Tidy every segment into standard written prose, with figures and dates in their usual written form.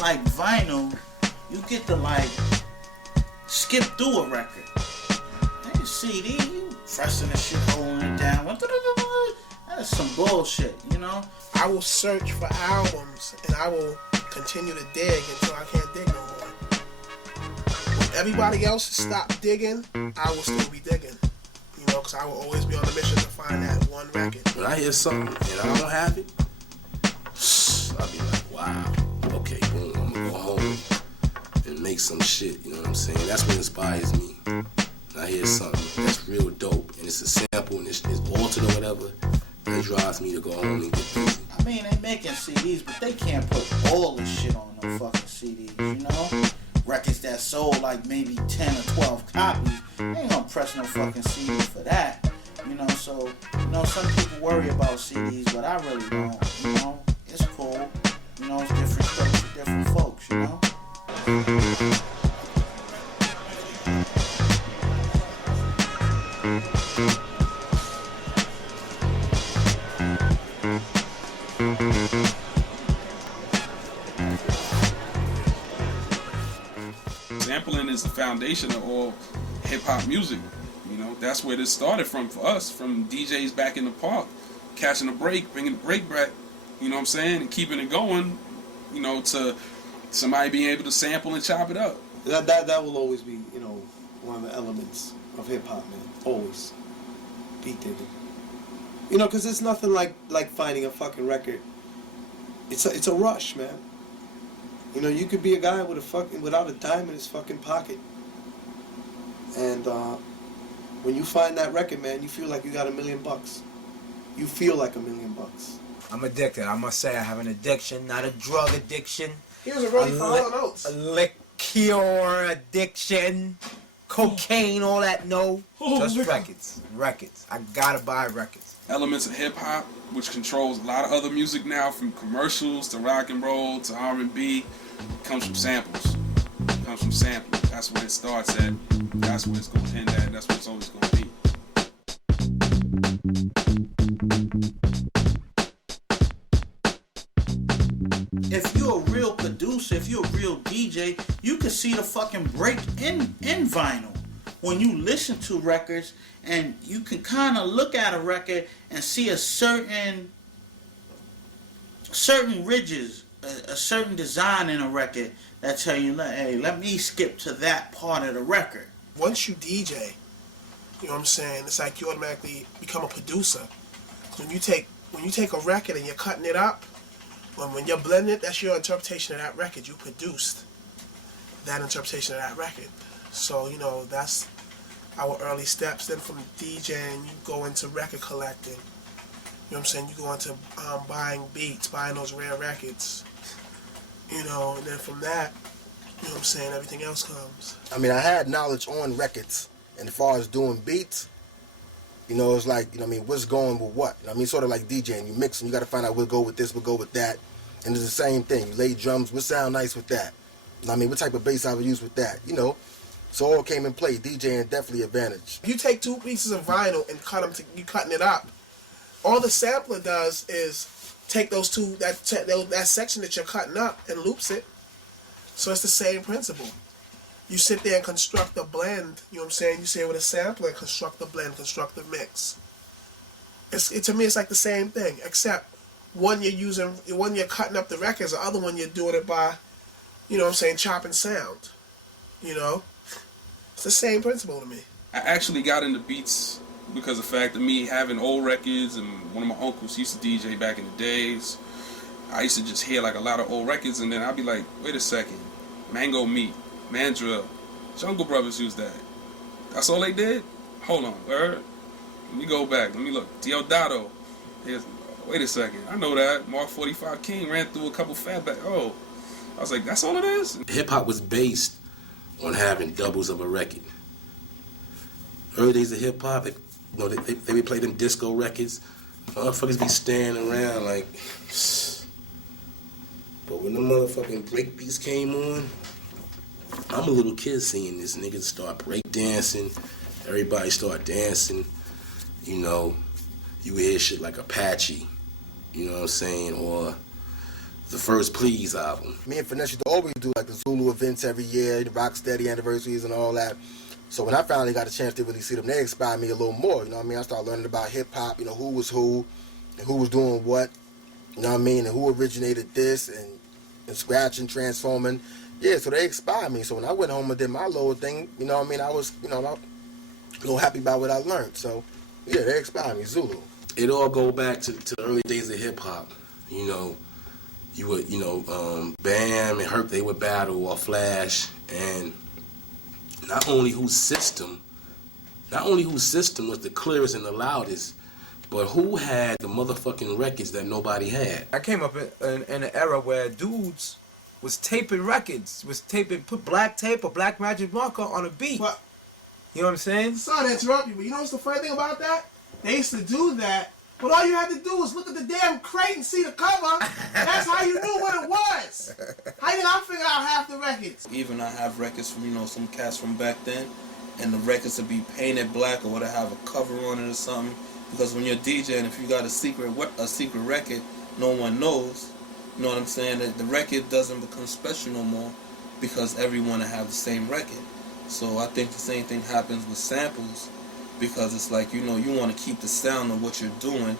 like vinyl, you get to like skip through a record. And CD, you pressing the shit, holding it down. That's some bullshit, you know? I will search for albums and I will continue to dig until I can't dig no more. When everybody else has stopped digging, I will still be digging. You know, because I will always be on the mission to find that one record. When I hear something and I don't have it, I'll be like, wow, okay, boom, I'm gonna go home and make some shit, you know what I'm saying? That's what inspires me. When I hear something that's real dope and it's a sample and it's altered or whatever, it drives me to go home and get busy. I mean, they making CDs, but they can't put all this shit on no fucking CDs, you know? Records that sold like maybe 10 or 12 copies, they ain't gonna press no fucking CD for that, you know? So, you know, some people worry about CDs, but I really don't, you know? It's cool, you know, it's different strokes for different folks, you know? Sampling is the foundation of all hip-hop music. You know, that's where this started from for us, from DJs back in the park, catching a break, bringing the break back, you know what I'm saying, and keeping it going, you know, to somebody being able to sample and chop it up. That will always be, you know, one of the elements of hip-hop, man. Always. Beat digging. You know, because it's nothing like finding a fucking record. It's a rush, man. You know, you could be a guy without a dime in his fucking pocket. And when you find that record, man, you feel like you got $1 million. You feel like $1 million. I'm addicted. I must say I have an addiction, not a drug addiction. He was already following notes. A liquor addiction, cocaine, all that, no. Just records. Records. I gotta buy records. Elements of hip-hop, which controls a lot of other music now, from commercials to rock and roll to R&B, comes from samples. Comes from sampling. That's where it starts at. That's where it's going to end at. That's what it's always going to be. If you're a real producer, if you're a real DJ, you can see the fucking break in vinyl. When you listen to records and you can kind of look at a record and see a certain ridges, a certain design in a record that tell you, hey, let me skip to that part of the record. Once you DJ, you know what I'm saying, it's like you automatically become a producer. When you take a record and you're cutting it up, when you're blending it, that's your interpretation of that record. You produced that interpretation of that record. So, you know, that's our early steps. Then from DJing, you go into record collecting. You know what I'm saying? You go into buying beats, buying those rare records. You know, and then from that, you know what I'm saying, everything else comes. I mean, I had knowledge on records, and as far as doing beats, you know, it's like, you know what I mean, what's going with what? You know what I mean, sort of like DJing. You mix and you got to find out what go with this, what go with that. And it's the same thing. You lay drums, what sound nice with that? You know what I mean, what type of bass I would use with that? You know, so all came in play. DJing definitely advantage. If you take 2 pieces of vinyl and you cutting it up, all the sampler does is take those two, that section that you're cutting up and loops it. So it's the same principle. You sit there and construct a blend, you know what I'm saying? You sit with a sampler and construct the blend, construct the mix. To me, it's like the same thing, except one you're cutting up the records, the other one you're doing it by, you know what I'm saying, chopping sound. You know? It's the same principle to me. I actually got into beats because of the fact of me having old records, and one of my uncles used to DJ back in the days. I used to just hear like a lot of old records, and then I'd be like, wait a second, Mango Meat, Mandrill, Jungle Brothers used that. That's all they did? Hold on, word? Let me go back, let me look. Deodato, wait a second, I know that. Mark 45 King ran through a couple fatback. Oh, I was like, that's all it is? Hip-hop was based on having doubles of a record. Early days of hip-hop, you know, they would play them disco records. Motherfuckers be standing around like... But when the motherfucking break beats came on, I'm a little kid seeing this. Niggas start break dancing. Everybody start dancing. You know, you hear shit like Apache. You know what I'm saying? Or the first Please album. Me and Finesse used to always do like the Zulu events every year, the Rocksteady anniversaries and all that. So when I finally got a chance to really see them, they inspired me a little more. You know what I mean? I started learning about hip hop. You know, who was who, and who was doing what. You know what I mean? And who originated this and scratching, transforming. Yeah, so they inspired me. So when I went home and did my little thing, you know what I mean? I was, you know, a little happy about what I learned. So yeah, they inspired me. Zulu. It all go back to the early days of hip hop. You know, you would, you know, Bam and Herc, they would battle, or Flash, and not only whose system was the clearest and the loudest, but who had the motherfucking records that nobody had. I came up in an era where dudes was taping records, put black tape or black magic marker on a beat. What? You know what I'm saying? Sorry to interrupt you, but you know what's the funny thing about that? They used to do that, but all you had to do was look at the damn crate and see the cover. That's how you knew what it was. How did I figure out half the records? Even I have records from, you know, some cats from back then, and the records would be painted black or would have a cover on it or something. Because when you're DJing, if you got a secret record, no one knows. You know what I'm saying? The record doesn't become special no more because everyone will have the same record. So I think the same thing happens with samples, because it's like, you know, you want to keep the sound of what you're doing,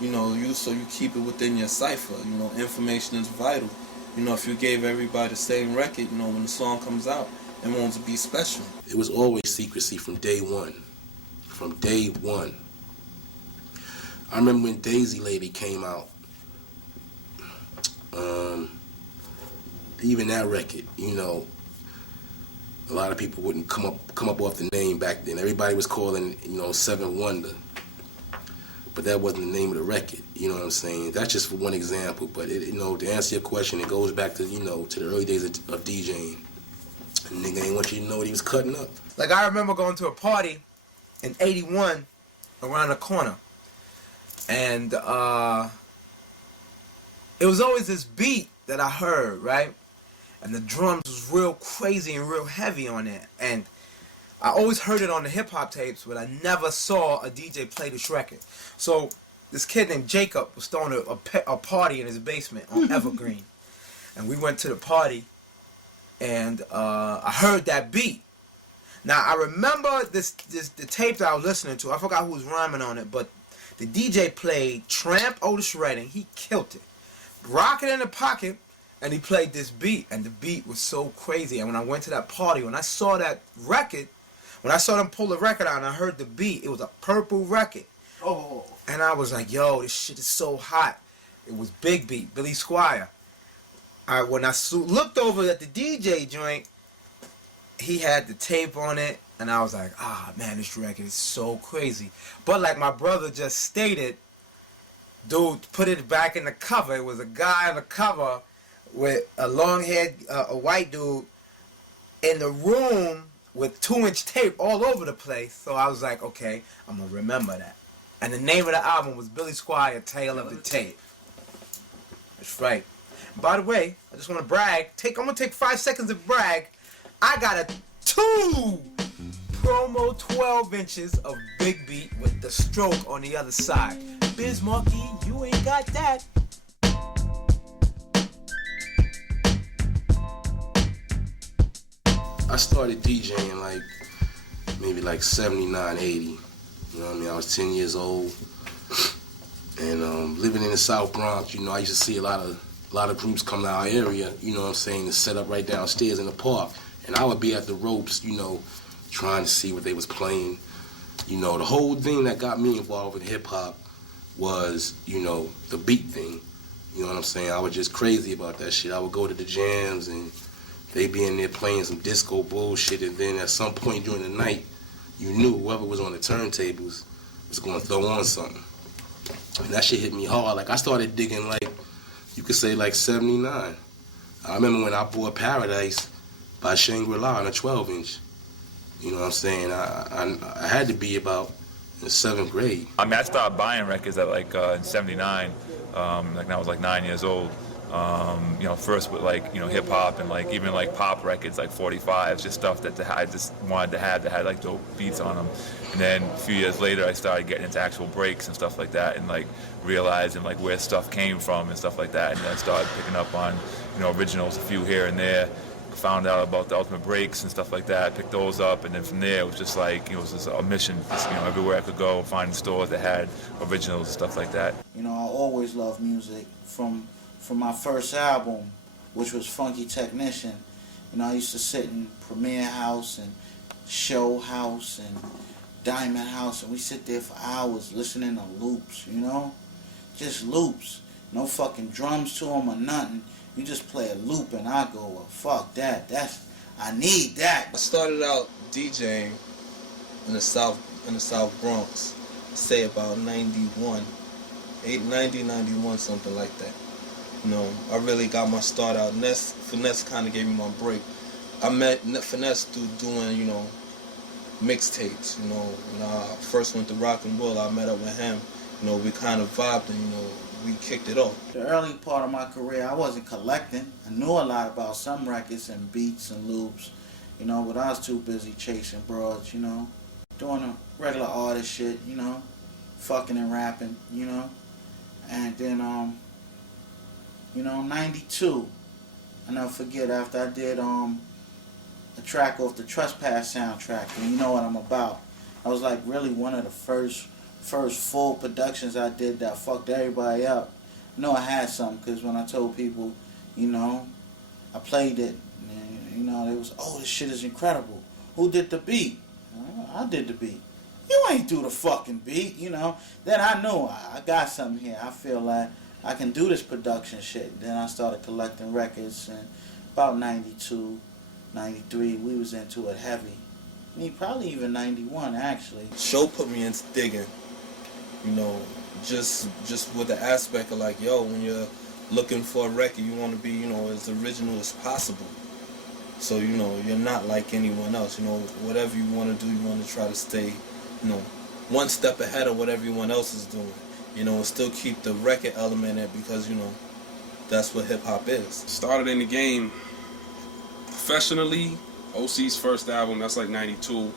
you know, so you keep it within your cipher. You know, information is vital. You know, if you gave everybody the same record, you know, when the song comes out, it won't be special. It was always secrecy from day one. From day one. I remember when Daisy Lady came out. Even that record, you know, a lot of people wouldn't come up off the name back then. Everybody was calling, you know, Seven Wonder, but that wasn't the name of the record. You know what I'm saying? That's just for one example. But it, you know, to answer your question, it goes back to, you know, to the early days of DJing. A nigga ain't want you to know what he was cutting up. Like, I remember going to a party in '81 around the corner, and it was always this beat that I heard, right? And the drums was real crazy and real heavy on it. And I always heard it on the hip-hop tapes, but I never saw a DJ play this record. So this kid named Jacob was throwing a party in his basement on Evergreen. And we went to the party, and I heard that beat. Now, I remember the tape that I was listening to. I forgot who was rhyming on it, but the DJ played Tramp Otis Redding. He killed it. Rocket in the Pocket, and he played this beat, and the beat was so crazy. And when I went to that party, when I saw that record, when I saw them pull the record out and I heard the beat, it was a purple record. Oh. And I was like, yo, this shit is so hot. It was Big Beat, Billy Squire. When I looked over at the DJ joint, he had the tape on it, and I was like, man, this record is so crazy. But like my brother just stated, dude put it back in the cover. It was a guy on the cover with a long-haired, a white dude in the room with 2-inch tape all over the place. So I was like, okay, I'm going to remember that. And the name of the album was Billy Squire, Tale of the Tape. That's right. By the way, I just want to brag. I'm going to take 5 seconds to brag. I got a 2 promo 12 inches of Big Beat with the stroke on the other side. Biz Markie, you ain't got that. I started DJing like maybe like 79, 80. You know what I mean? I was 10 years old. And living in the South Bronx, you know, I used to see a lot of groups come to our area, you know what I'm saying, to set up right downstairs in the park. And I would be at the ropes, you know, trying to see what they was playing. You know, the whole thing that got me involved with hip-hop was, you know, the beat thing. You know what I'm saying? I was just crazy about that shit. I would go to the jams and they be in there playing some disco bullshit, and then at some point during the night, you knew whoever was on the turntables was going to throw on something. And that shit hit me hard. Like, I started digging, like, you could say, like, 79. I remember when I bought Paradise by Shangri-La on a 12-inch. You know what I'm saying? I had to be about in 7th grade. I mean, I started buying records at, like, in 79. Like, when I was, like, 9 years old. You know, first with like, you know, hip hop and like even like pop records, like 45s, just stuff that I just wanted to have that had like dope beats on them. And then a few years later, I started getting into actual breaks and stuff like that, and like realizing like where stuff came from and stuff like that. And then I started picking up on, you know, originals, a few here and there. Found out about the ultimate breaks and stuff like that, picked those up, and then from there it was just like, you know, it was just a mission, just, you know, everywhere I could go, find stores that had originals and stuff like that. You know, I always loved music from my first album, which was Funky Technician. You know, I used to sit in Premiere House and Show House and Diamond House, and we sit there for hours listening to loops, you know? Just loops. No fucking drums to them or nothing. You just play a loop and I go, well, fuck that. I need that. I started out DJing in the South Bronx, say about 91, 91, something like that. You know, I really got my start out. Finesse kind of gave me my break. I met Finesse through doing, you know, mixtapes. You know, when I first went to Rock and Roll, I met up with him. You know, we kind of vibed and, you know, we kicked it off. The early part of my career, I wasn't collecting. I knew a lot about some records and beats and loops, you know, but I was too busy chasing broads, you know, doing a regular artist shit, you know, fucking and rapping, you know. And then, you know, 92, I never forget, after I did a track off the Trespass soundtrack, and you know what I'm about. I was like really one of the first full productions I did that fucked everybody up. I know I had some, because when I told people, you know, I played it, and, you know, it was, oh, this shit is incredible. Who did the beat? I did the beat. You ain't do the fucking beat, you know. Then I knew I got something here. I feel like I can do this production shit. Then I started collecting records, and about 92, 93, we was into it heavy. I mean, probably even 91, actually. Show put me into digging. You know, just with the aspect of like, yo, when you're looking for a record, you want to be, you know, as original as possible. So, you know, you're not like anyone else. You know, whatever you want to do, you want to try to stay, you know, one step ahead of what everyone else is doing. You know, and still keep the record element in it, because, you know, that's what hip-hop is. Started in the game professionally. OC's first album, that's like 92.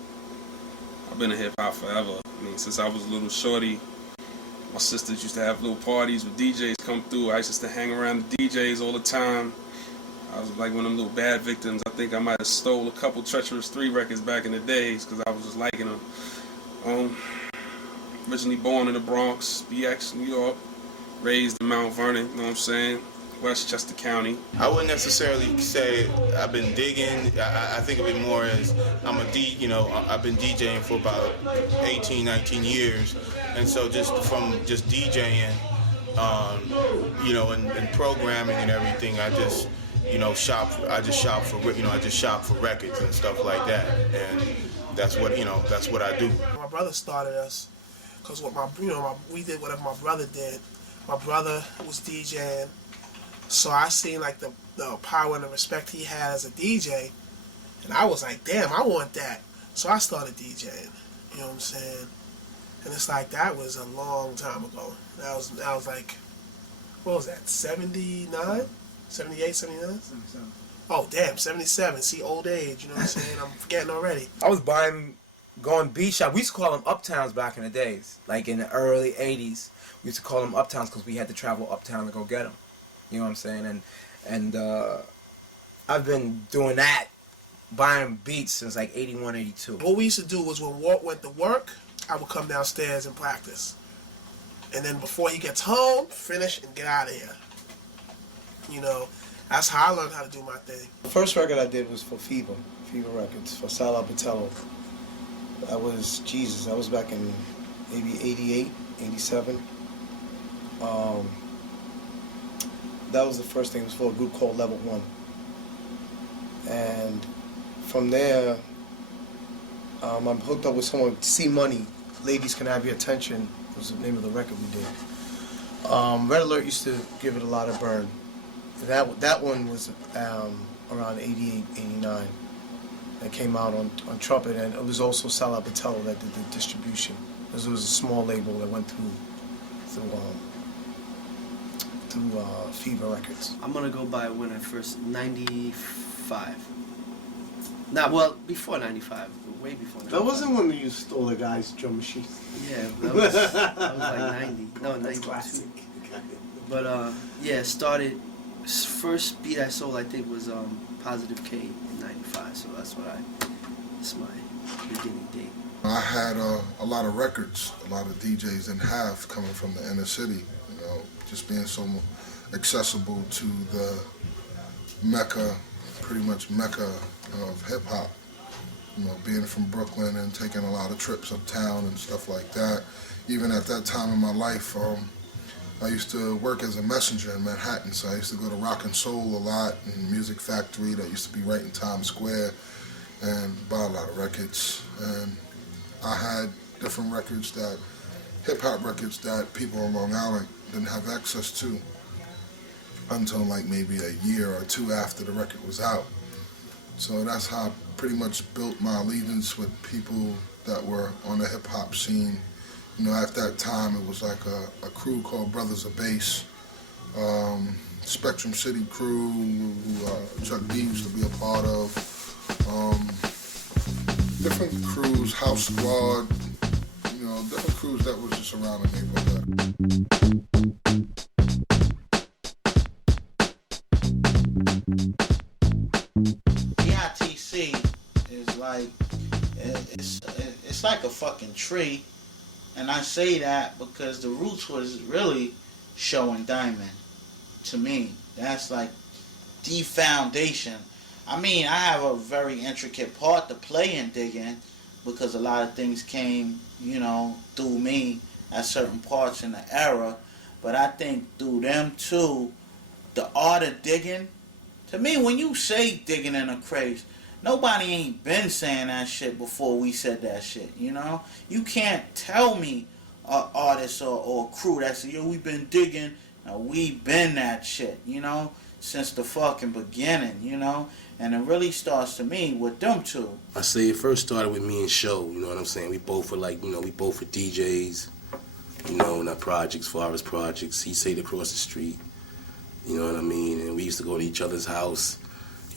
I've been in hip-hop forever. I mean, since I was a little shorty. My sisters used to have little parties with DJs come through. I used to hang around the DJs all the time. I was like one of them little bad victims. I think I might have stole a couple Treacherous 3 records back in the days because I was just liking them. Originally born in the Bronx, BX, New York. Raised in Mount Vernon, you know what I'm saying? Westchester County. I wouldn't necessarily say I've been digging. I think of it more as you know, I've been DJing for about 18, 19 years. And so just from just DJing, you know, and programming and everything, I just, you know, shop for records and stuff like that. And that's what, you know, that's what I do. My brother started us, because we did whatever my brother did. My brother was DJing. So I seen like the power and the respect he had as a DJ, and I was like, damn, I want that. So I started DJing. You know what I'm saying? And it's like, that was a long time ago. That was like, what was that? 79, 78, 79. 77. Oh damn, 77. See, old age. You know what I'm saying? I'm forgetting already. I was going beat shop. We used to call them uptowns back in the days, like in the early 80s. We used to call them uptowns because we had to travel uptown to go get them. You know what I'm saying? And I've been doing that, buying beats since like 81, 82. What we used to do was when Walt went to work, I would come downstairs and practice. And then before he gets home, finish and get out of here. You know, that's how I learned how to do my thing. The first record I did was for Fever Records, for Sal Albertello. That was back in maybe 88, 87. That was the first thing. It was for a group called Level 1. And from there, I'm hooked up with someone, C-Money, Ladies Can Have Your Attention, was the name of the record we did. Red Alert used to give it a lot of burn. That one was around 88, 89. It came out on Trumpet, and it was also Sal Albertello that did the distribution. Because it was a small label that went through through Fever Records? I'm gonna go by when I first 95. Nah, well, before 95, way before 95. That wasn't when you stole a guy's drum machine. Yeah, that was like 90. No, That's 92. classic. But yeah, started. First beat I sold, I think, was Positive K in 95. So that's my beginning date. I had a lot of records, a lot of DJs didn't have coming from the inner city, you know, just being so accessible to the Mecca, pretty much Mecca of hip hop. You know, being from Brooklyn and taking a lot of trips uptown and stuff like that. Even at that time in my life, I used to work as a messenger in Manhattan, so I used to go to Rock and Soul a lot and Music Factory that used to be right in Times Square and buy a lot of records. And I had different records that, hip-hop records that people on Long Island didn't have access to until like maybe a year or two after the record was out. So that's how I pretty much built my allegiance with people that were on the hip-hop scene. You know, at that time it was like a crew called Brothers of Bass, Spectrum City crew, who Chuck D used to be a part of. Different crews, House Squad, you know, different crews that was just around the neighborhood. PITC is like, it's like a fucking tree. And I say that because the roots was really showing Diamond to me. That's like the foundation. I mean, I have a very intricate part to play in Diggin because a lot of things came, you know, through me at certain parts in the era. But I think through them too, the art of digging, to me, when you say digging in a craze, nobody ain't been saying that shit before we said that shit, you know? You can't tell me an artist or a crew that says, yo, we been digging. No, we been that shit, you know, since the fucking beginning, you know? And it really starts to me with them two. I say it first started with me and Show, you know what I'm saying? We both were like, you know, we both were DJs, you know, in our projects, Forest projects. He stayed across the street, you know what I mean? And we used to go to each other's house.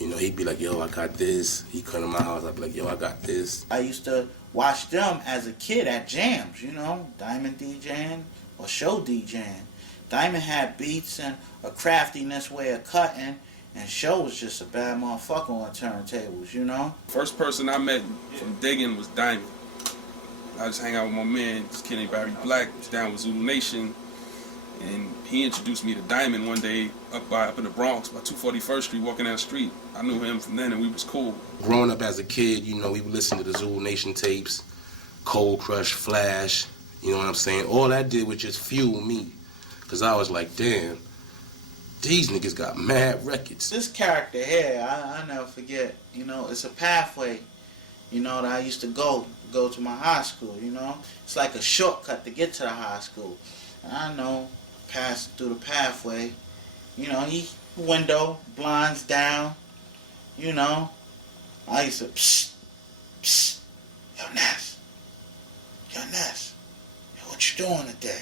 You know, he'd be like, yo, I got this. He'd come to my house, I'd be like, yo, I got this. I used to watch them as a kid at jams, you know, Diamond DJing or Show DJing. Diamond had beats and a craftiness way of cutting, and Show was just a bad motherfucker on turntables, you know? First person I met from digging was Diamond. I just hang out with my man, this kid named Barry Black, he's down with Zulu Nation. And he introduced me to Diamond one day up in the Bronx by 241st Street, walking down the street. I knew him from then and we was cool. Growing up as a kid, you know, we would listen to the Zulu Nation tapes, Cold Crush, Flash, you know what I'm saying? All that did was just fuel me. Because I was like, damn, these niggas got mad records. This character here, I never forget, you know, it's a pathway, you know, that I used to go to my high school, you know? It's like a shortcut to get to the high school. And I know, passing through the pathway, you know, he window, blinds down, you know. I used to, psst, psst, yo, Ness, yo, what you doing today?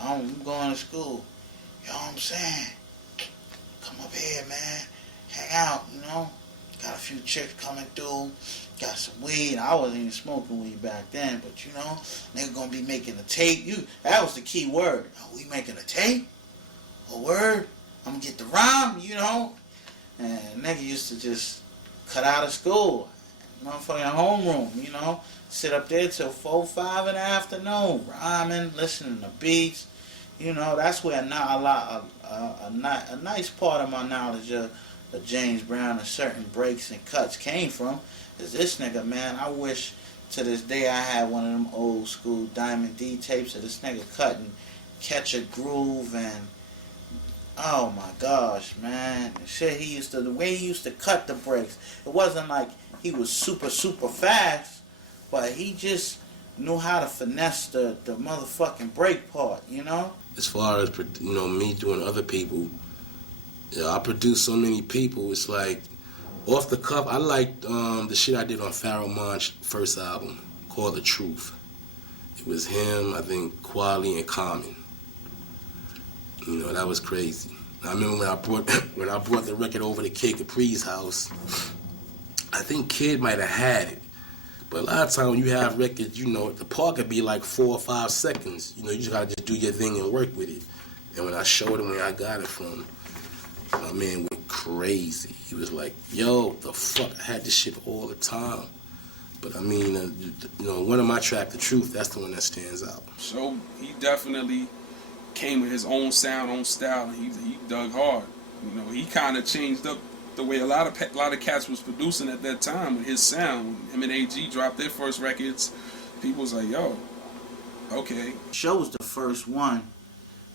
I'm going to school. You know what I'm saying? Come up here, man. Hang out, you know. Got a few chicks coming through. Got some weed. I wasn't even smoking weed back then, but you know, nigga gonna be making a tape. That was the key word. Oh, we making a tape? A word? I'm gonna get the rhyme, you know? And nigga used to just cut out of school. Motherfucking homeroom, you know? Sit up there till 4, 5 in the afternoon, rhyming, listening to beats. You know, that's where a nice part of my knowledge of James Brown and certain breaks and cuts came from. Is this nigga, man, I wish to this day I had one of them old school Diamond D tapes of this nigga cutting Catch a Groove and oh my gosh, man. Shit, the way he used to cut the breaks. It wasn't like he was super fast, but he just knew how to finesse the motherfucking break part, you know? As far as, you know, me doing other people, you know, I produced so many people, it's like, off the cuff, I liked the shit I did on Pharoah Monch's first album, called The Truth. It was him, I think, Quali, and Common. You know, that was crazy. I remember when I brought the record over to Kid Capri's house, I think Kid might have had it. But a lot of times when you have records, you know, the part could be like 4 or 5 seconds. You know, you just gotta just do your thing and work with it. And when I showed him where I got it from, my man went crazy. He was like, yo, the fuck, I had this shit all the time. But I mean, you know, one of my track, The Truth, that's the one that stands out. So he definitely came with his own sound, own style, and he dug hard. You know, he kind of changed up the way a lot of cats was producing at that time with his sound. Him and AG dropped their first records. People was like, yo, okay. Show was the first one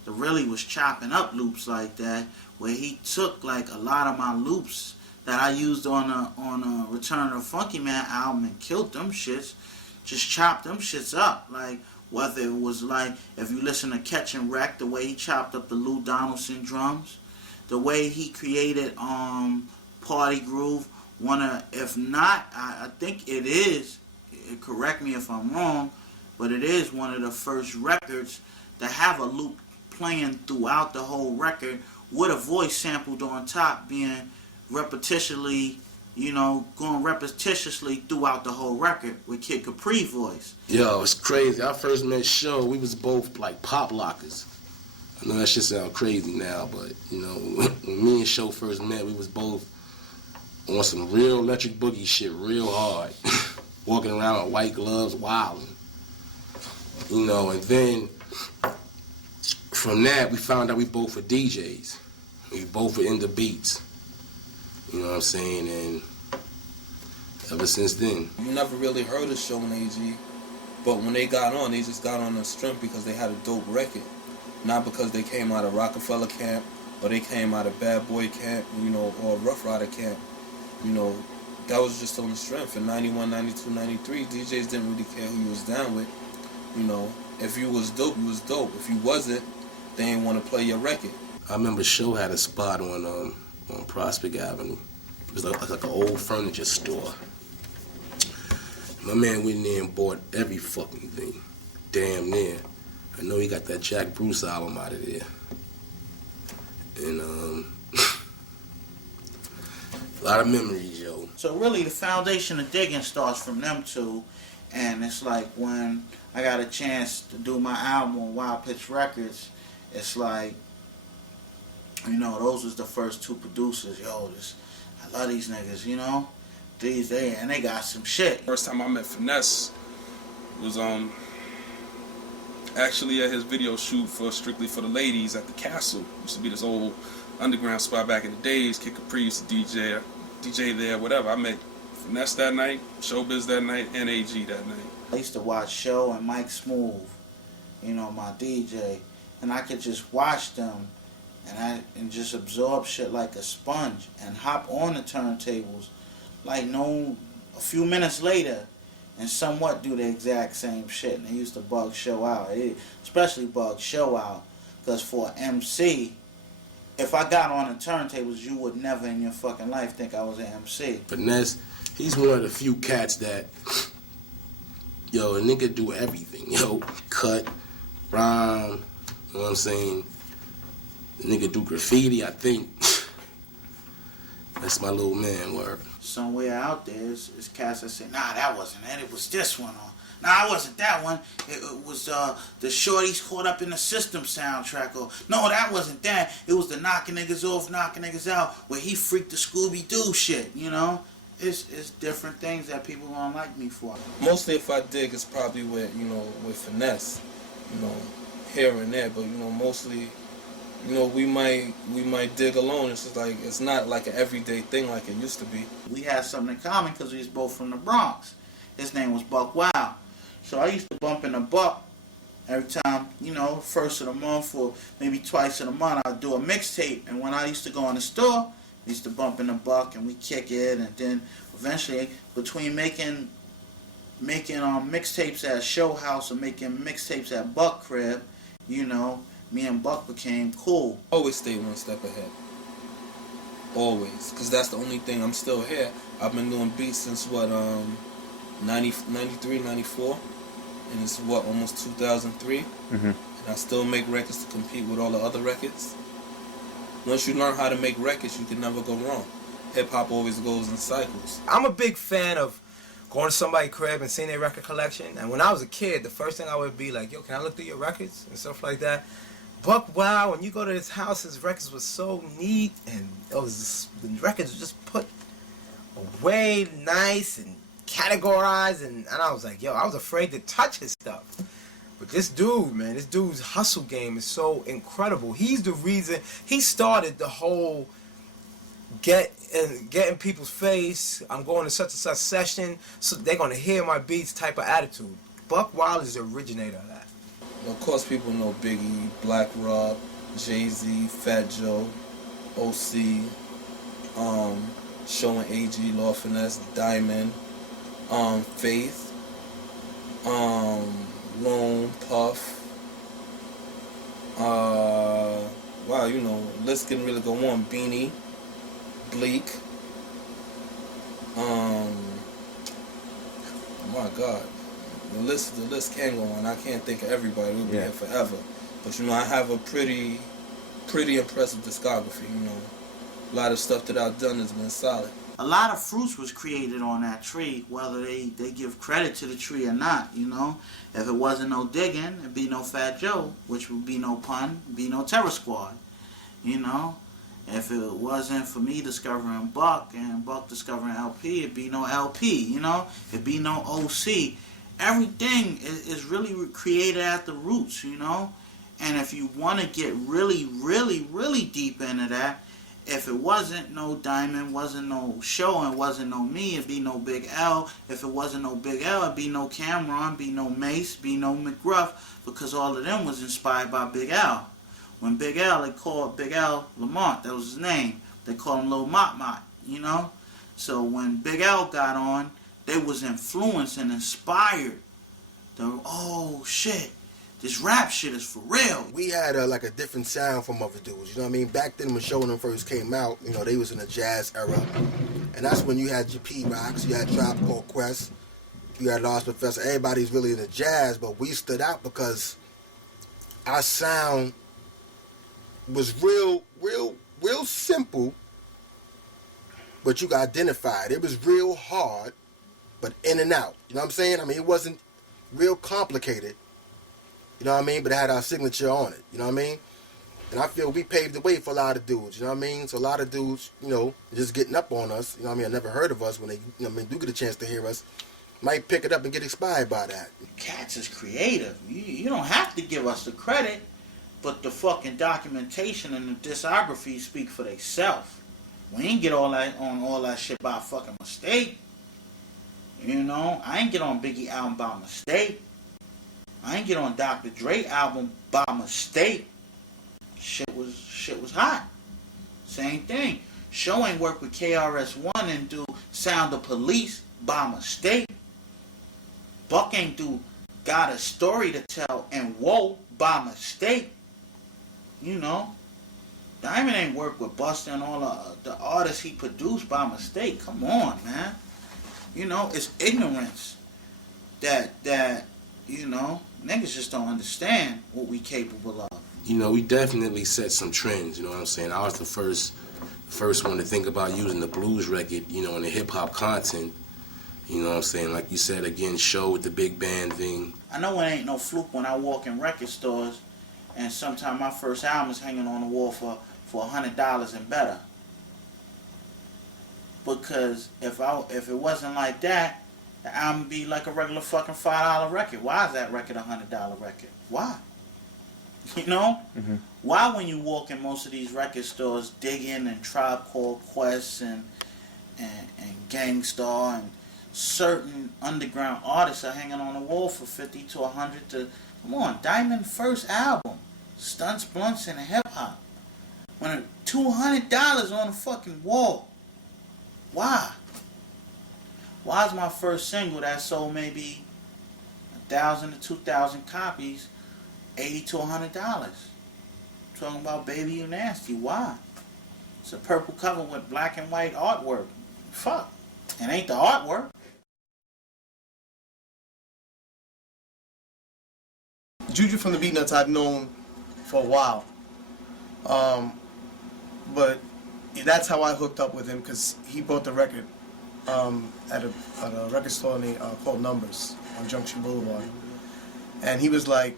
that really was chopping up loops like that, where he took like a lot of my loops that I used on a Return of the Funky Man album and killed them shits, just chopped them shits up. Like, whether it was like, if you listen to Catch and Wreck, the way he chopped up the Lou Donaldson drums, the way he created Party Groove, if not, I think it is, correct me if I'm wrong, but it is one of the first records that have a loop playing throughout the whole record with a voice sampled on top being repetitiously, you know, going repetitiously throughout the whole record with Kid Capri voice. Yo, it's crazy. I first met Show, we was both like pop lockers. I know that shit sound crazy now, but you know, when me and Show first met, we was both on some real Electric Boogie shit real hard. Walking around with white gloves, wilding. You know, and then from that, we found out we both were DJs. We both were into beats. You know what I'm saying? And ever since then. You never really heard of Show and AG, but when they got on, they just got on the strength because they had a dope record. Not because they came out of Rockefeller camp or they came out of Bad Boy camp, you know, or Rough Rider camp. You know, that was just on the strength. In 91, 92, 93, DJs didn't really care who you was down with. You know, if you was dope, you was dope. If you wasn't, they didn't want to play your record. I remember Show had a spot on Prospect Avenue. It was like an old furniture store. My man went in there and bought every fucking thing. Damn near. I know he got that Jack Bruce album out of there. And, a lot of memories, yo. So really the foundation of digging starts from them two, and it's like when I got a chance to do my album on Wild Pitch Records, it's like, you know, those was the first two producers. Yo, I love these niggas, you know? They got some shit. First time I met Finesse was actually at his video shoot for Strictly for the Ladies at the Castle. Used to be this old underground spot back in the days. Kid Capri used to DJ there, whatever. I met Finesse that night, Showbiz that night, and AG that night. I used to watch Show and Mike Smooth, you know, my DJ, and I could just watch them and just absorb shit like a sponge and hop on the turntables like a few minutes later and somewhat do the exact same shit. And they used to bug Show out, especially bug Show out, because for MC, if I got on the turntables, you would never in your fucking life think I was an MC. Finesse, he's one of the few cats that, yo, a nigga do everything. Yo, cut, rhyme, you know what I'm saying? The nigga do graffiti, I think. That's my little man, word. Somewhere out there is cats that say, nah, that wasn't it. It was this one. Or, nah, it wasn't that one. It was the Shorties Caught Up in the System soundtrack. Or, no, that wasn't that. It was the Knocking Niggas Off, Knocking Niggas Out, where he freaked the Scooby-Doo shit, you know? It's different things that people gonna like me for. Mostly if I dig, it's probably with, you know, with Finesse. You know, here and there, but, you know, mostly... You know, we might dig alone. It's just like, it's not like an everyday thing like it used to be. We had something in common because we was both from the Bronx. His name was Buck Wild. So I used to bump in the Buck every time, you know, first of the month or maybe twice in a month. I'd do a mixtape. And when I used to go in the store, we used to bump in the Buck and we kick it. And then eventually, between making mixtapes at Show House and making mixtapes at Buck Crib, you know, me and Buck became cool. Always stay one step ahead. Always. Because that's the only thing. I'm still here. I've been doing beats since, 93, 94. And it's, almost 2003. Mm-hmm. And and I still make records to compete with all the other records. Once you learn how to make records, you can never go wrong. Hip hop always goes in cycles. I'm a big fan of going to somebody's crib and seeing their record collection. And when I was a kid, the first thing I would be like, yo, can I look through your records and stuff like that? Buck Wow, when you go to his house, his records were so neat, and the records were just put away nice and categorized, and I was like, yo, I was afraid to touch his stuff. But this dude, man, this dude's hustle game is so incredible. He's the reason, he started the whole get in people's face, I'm going to such and such session, so they're going to hear my beats type of attitude. Buck Wild is the originator of that. Of course, people know Biggie, Black Rob, Jay-Z, Fat Joe, OC, Show and AG, Law Finesse, Diamond, Faith, Lone, Puff. Wow, you know, list can really go on. Beanie, Bleak. My God. The list can go on. I can't think of everybody. We'll be here forever. But you know, I have a pretty impressive discography. You know, a lot of stuff that I've done has been solid. A lot of fruits was created on that tree, whether they give credit to the tree or not. You know, if it wasn't no digging, it'd be no Fat Joe, which would be no pun, be no Terror Squad. You know, if it wasn't for me discovering Buck and Buck discovering LP, it'd be no LP. You know, it'd be no OC. Everything is really created at the roots, you know? And if you want to get really, really, really deep into that, if it wasn't no Diamond, wasn't no Show, and wasn't no me, it'd be no Big L. If it wasn't no Big L, it'd be no Cameron, be no Mace, be no McGruff, because all of them was inspired by Big L. When Big L, they called Big L Lamont, that was his name. They called him Lil Mott Mott, you know? So when Big L got on, they was influenced and inspired. Oh shit, this rap shit is for real. We had like a different sound from other dudes. You know what I mean? Back then when Show and them first came out, you know, they was in the jazz era, and that's when you had your P-Rocks, you had Tribe Called Quest, you had Lost Professor. Everybody's really in the jazz, but we stood out because our sound was real simple, but you got identified. It was real hard, but in and out. You know what I'm saying? I mean, it wasn't real complicated. You know what I mean? But it had our signature on it. You know what I mean? And I feel we paved the way for a lot of dudes. You know what I mean? So a lot of dudes, you know, just getting up on us. You know what I mean? I never heard of us when they, you know what I mean, do get a chance to hear us. Might pick it up and get inspired by that. Cats is creative. You don't have to give us the credit, but the fucking documentation and the discography speak for themselves. We ain't get all that shit by fucking mistake. You know, I ain't get on Biggie album by mistake. I ain't get on Dr. Dre album by mistake. Shit was hot. Same thing. Show ain't work with KRS-One and do Sound of Police by mistake. Buck ain't do Got a Story to Tell and Whoa by mistake. You know. Diamond ain't work with Busta and all the artists he produced by mistake. Come on, man. You know, it's ignorance that you know, niggas just don't understand what we capable of. You know, we definitely set some trends, you know what I'm saying? I was the first one to think about using the blues record, you know, in the hip-hop content. You know what I'm saying? Like you said, again, Show with the big band thing. I know it ain't no fluke when I walk in record stores and sometimes my first album is hanging on the wall for $100 and better. Because if it wasn't like that, the album would be like a regular fucking $5 record. Why is that record a $100 record? Why? You know? Mm-hmm. Why when you walk in most of these record stores, Diggin and Tribe Called Quest and Gangstar and certain underground artists are hanging on the wall for 50 to 100 to... Come on, Diamond first album, Stunts, Blunts, and Hip Hop. When $200 on the fucking wall. Why? Why is my first single that sold maybe 1,000 to 2,000 copies $80 to $100? Talking about Baby You Nasty. Why? It's a purple cover with black and white artwork. Fuck. It ain't the artwork. Juju from the Beatnuts I've known for a while. But that's how I hooked up with him, because he bought the record at a record store called Numbers on Junction Boulevard. And he was like,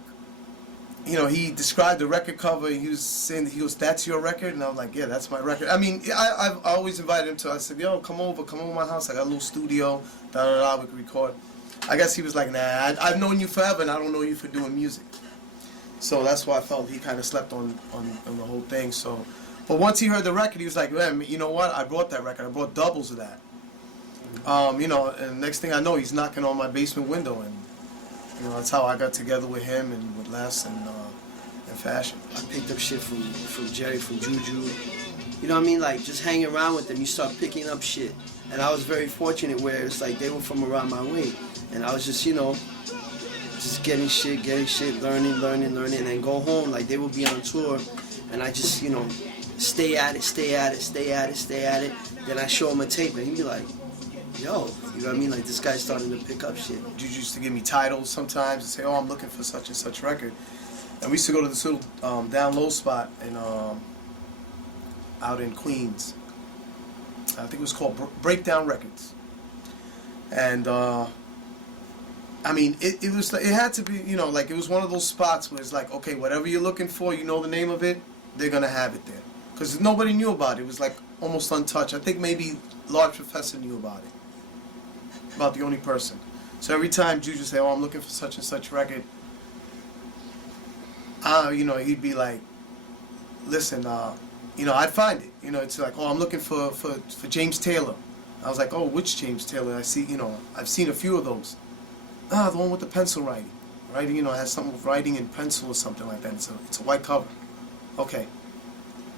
you know, he described the record cover. He was saying, that's your record? And I was like, yeah, that's my record. I mean, I've always invited him to, I said, yo, come over to my house. I got a little studio, we can record. I guess he was like, nah, I've known you forever, and I don't know you for doing music. So that's why I felt he kind of slept on the whole thing. So, but once he heard the record, he was like, man, you know what? I brought that record. I brought doubles of that. You know, and next thing I know, he's knocking on my basement window, and you know, that's how I got together with him and with Les and Fashion. I picked up shit from Jerry, from Juju. You know what I mean? Like, just hanging around with them, you start picking up shit. And I was very fortunate where it's like they were from around my way. And I was just, you know, just getting shit, learning, and then go home. Like, they would be on tour, and I just, you know, stay at it. Then I show him a tape, and he'd be like, yo, you know what I mean? Like, this guy's starting to pick up shit. Juju used to give me titles sometimes and say, oh, I'm looking for such and such record. And we used to go to this little down low spot in, out in Queens. I think it was called Breakdown Records. And, I mean, it had to be, you know, like, it was one of those spots where it's like, okay, whatever you're looking for, you know the name of it, they're going to have it there. Because nobody knew about it. It was, like, almost untouched. I think maybe Large Professor knew about it. About the only person. So every time Juju say, oh, I'm looking for such and such record, you know, he'd be like, listen, you know, I'd find it. You know, it's like, oh, I'm looking for James Taylor. I was like, oh, which James Taylor? I see, you know, I've seen a few of those. The one with the pencil writing. Writing, you know, has something with writing in pencil or something like that. It's a white cover. Okay.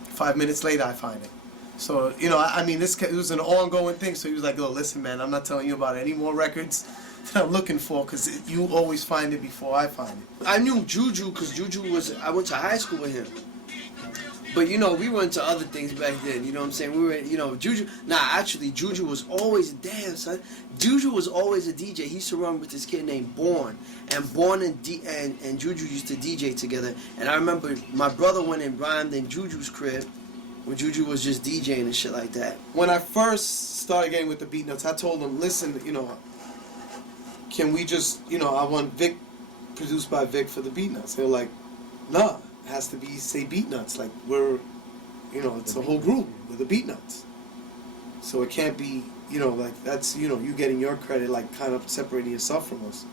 5 minutes later, I find it. So, you know, I mean, it was an ongoing thing. So he was like, oh, listen, man, I'm not telling you about any more records that I'm looking for, because you always find it before I find it. I knew Juju because I went to high school with him. But, you know, we were into other things back then, you know what I'm saying? We were, you know, Juju was always, damn, son. Juju was always a DJ. He used to run with this kid named Born. And Born and Juju used to DJ together. And I remember my brother went and rhymed in Juju's crib when Juju was just DJing and shit like that. When I first started getting with the Beatnuts, I told them, listen, you know, can we just, you know, I want Vic, produced by Vic for the Beatnuts. They were like, nah. It has to be, say, Beatnuts. Like, we're, you know, it's a whole group. We're the Beatnuts. So it can't be, you know, like, that's, you know, you getting your credit, like, kind of separating yourself from us.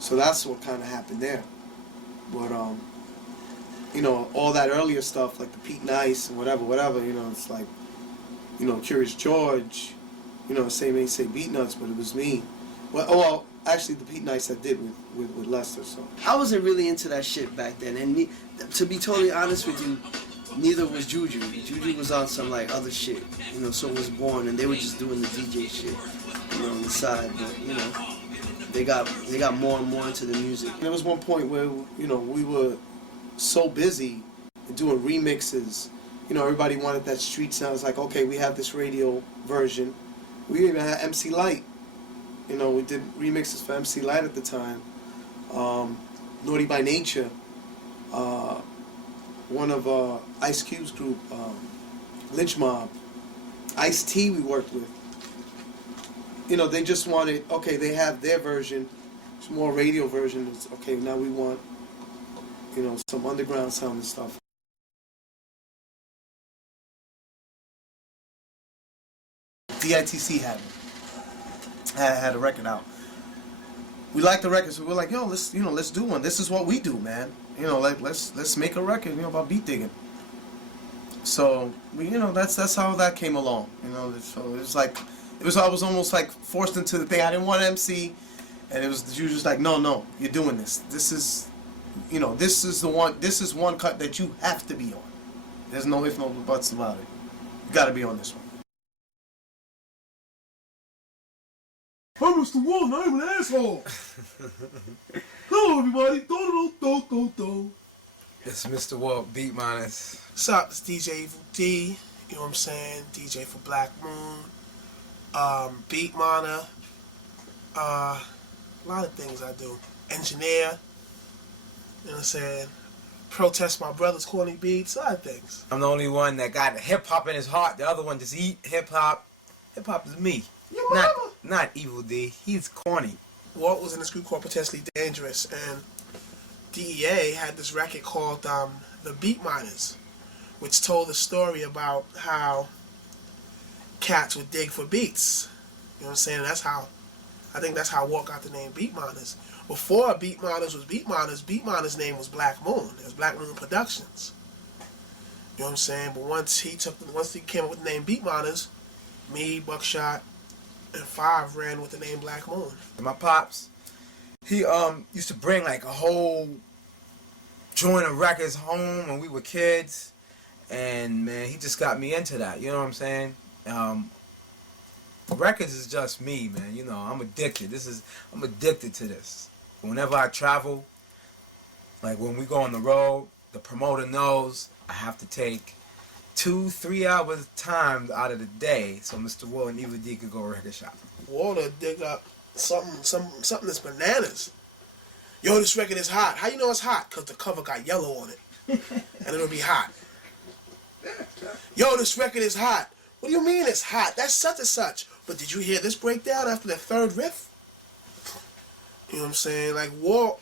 So that's what kind of happened there. But, you know, all that earlier stuff, like the Pete Nice and whatever, you know, it's like, you know, Curious George, you know, say Beatnuts, but it was me. Well, actually, the Pete Nice I did with Lester, so. I wasn't really into that shit back then, and to be totally honest with you, neither was Juju. Juju was on some, like, other shit, you know, so was Born, and they were just doing the DJ shit, you know, on the side, but, you know, they got more and more into the music. There was one point where, you know, we were so busy doing remixes, you know, everybody wanted that street sound. It's like, okay, we have this radio version. We even had MC Light. You know, we did remixes for MC Light at the time. Naughty by Nature. One of Ice Cube's group, Lynch Mob. Ice-T we worked with. You know, they just wanted, okay, they have their version. It's more radio version. It's, okay, now we want, you know, some underground sound and stuff. DITC had a record out. We liked the record, so we were like, yo, let's do one. This is what we do, man. You know, like let's make a record, you know, about beat digging. So we, you know, that's how that came along. You know, so it was like, I was almost like forced into the thing. I didn't want MC, and it was you just like, no, you're doing this. This is, you know, this is the one. This is one cut that you have to be on. There's no if, no buts about it. You got to be on this one. I'm Mr. Walton, I'm an asshole. Hello, everybody. Do. It's Mr. Walt, Beat Minus. What's up? It's DJ Evil D. You know what I'm saying? DJ for Black Moon. Beat Mana. A lot of things I do. Engineer. You know what I'm saying? Protest my brother's corny beats, side things. I'm the only one that got hip hop in his heart. The other one just eat hip hop. Hip hop is me. Your mama. Not Evil D. He's corny. Walt was in this group called Potentially Dangerous, and DEA had this record called The Beat Miners, which told a story about how cats would dig for beats. You know what I'm saying? I think that's how Walt got the name Beat Miners. Before Beat Miners was Beat Miners' name was Black Moon. It was Black Moon Productions. You know what I'm saying? But once he came up with the name Beat Miners, me, Buckshot, and Five ran with the name Black Moon. My pops, he used to bring like a whole joint of records home when we were kids, and man, he just got me into that. You know what I'm saying? Records is just me, man. You know, I'm addicted. I'm addicted to this. Whenever I travel, like when we go on the road, the promoter knows I have to take 2-3 hours time out of the day so Mr. Wall and Evil D could go record shopping. Walter dig up something that's bananas. Yo, this record is hot. How you know it's hot? Because the cover got yellow on it. And it'll be hot. Yo, this record is hot. What do you mean it's hot? That's such and such. But did you hear this breakdown after the third riff? You know what I'm saying? Like, Walt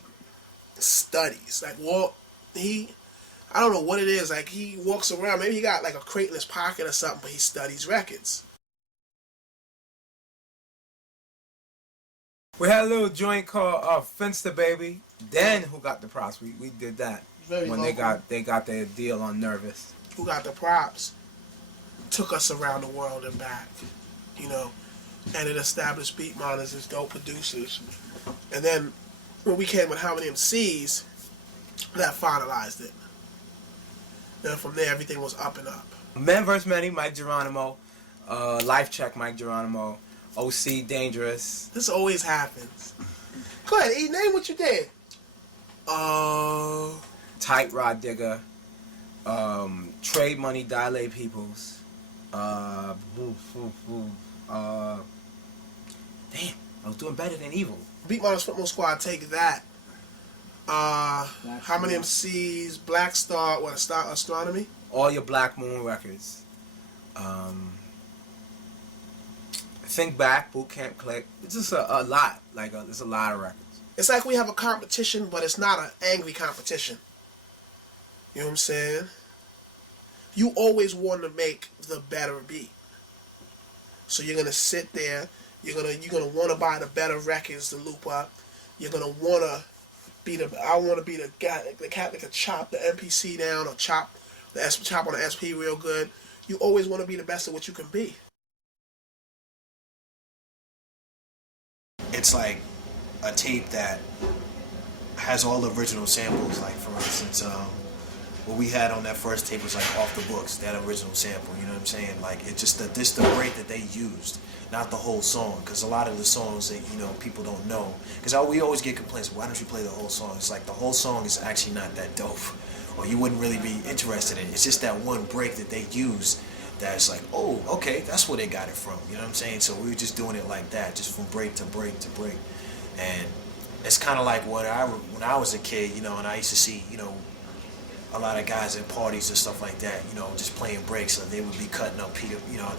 studies. Like, Walt, I don't know what it is. Like, he walks around. Maybe he got like a crate in his pocket or something, but he studies records. We had a little joint called Finster Baby. Dan, who got the props, we did that Very when local. they got their deal on Nervous. Who got the props took us around the world and back, you know, and it established Beat Miners as dope producers. And then when we came with How Many MCs, that finalized it. And from there, everything was up and up. Men vs. Many, Mike Geronimo. Life Check, Mike Geronimo. OC Dangerous. This always happens. Go ahead, E, name what you did. Tight Rod Digger. Trade Money, Dilate Peoples. Damn, I was doing better than Evil. Beat Miners Football Squad, take that. How Many MCs, Black Star, Star Astronomy? All your Black Moon records. Think Back, Boot Camp Click. It's just a lot. It's a lot of records. It's like we have a competition, but it's not an angry competition. You know what I'm saying? You always want to make the better beat. So you're gonna sit there. You're gonna want to buy the better records to loop up. You're gonna want to be I want to be the guy, the cat that can chop the MPC down or chop on the SP real good. You always want to be the best of what you can be. It's like a tape that has all the original samples. Like, for instance, what we had on that first tape was like off the books, that original sample. You know what I'm saying? Like, it's just the break that they used, not the whole song. Because a lot of the songs that people don't know. Because we always get complaints. Why don't you play the whole song? It's like the whole song is actually not that dope, or you wouldn't really be interested in it. It's just that one break that they use. That's like, oh, okay, that's where they got it from. You know what I'm saying? So we were just doing it like that, just from break to break to break. And it's kind of like when I was a kid, and I used to see, a lot of guys at parties and stuff like that, just playing breaks. So they would be cutting up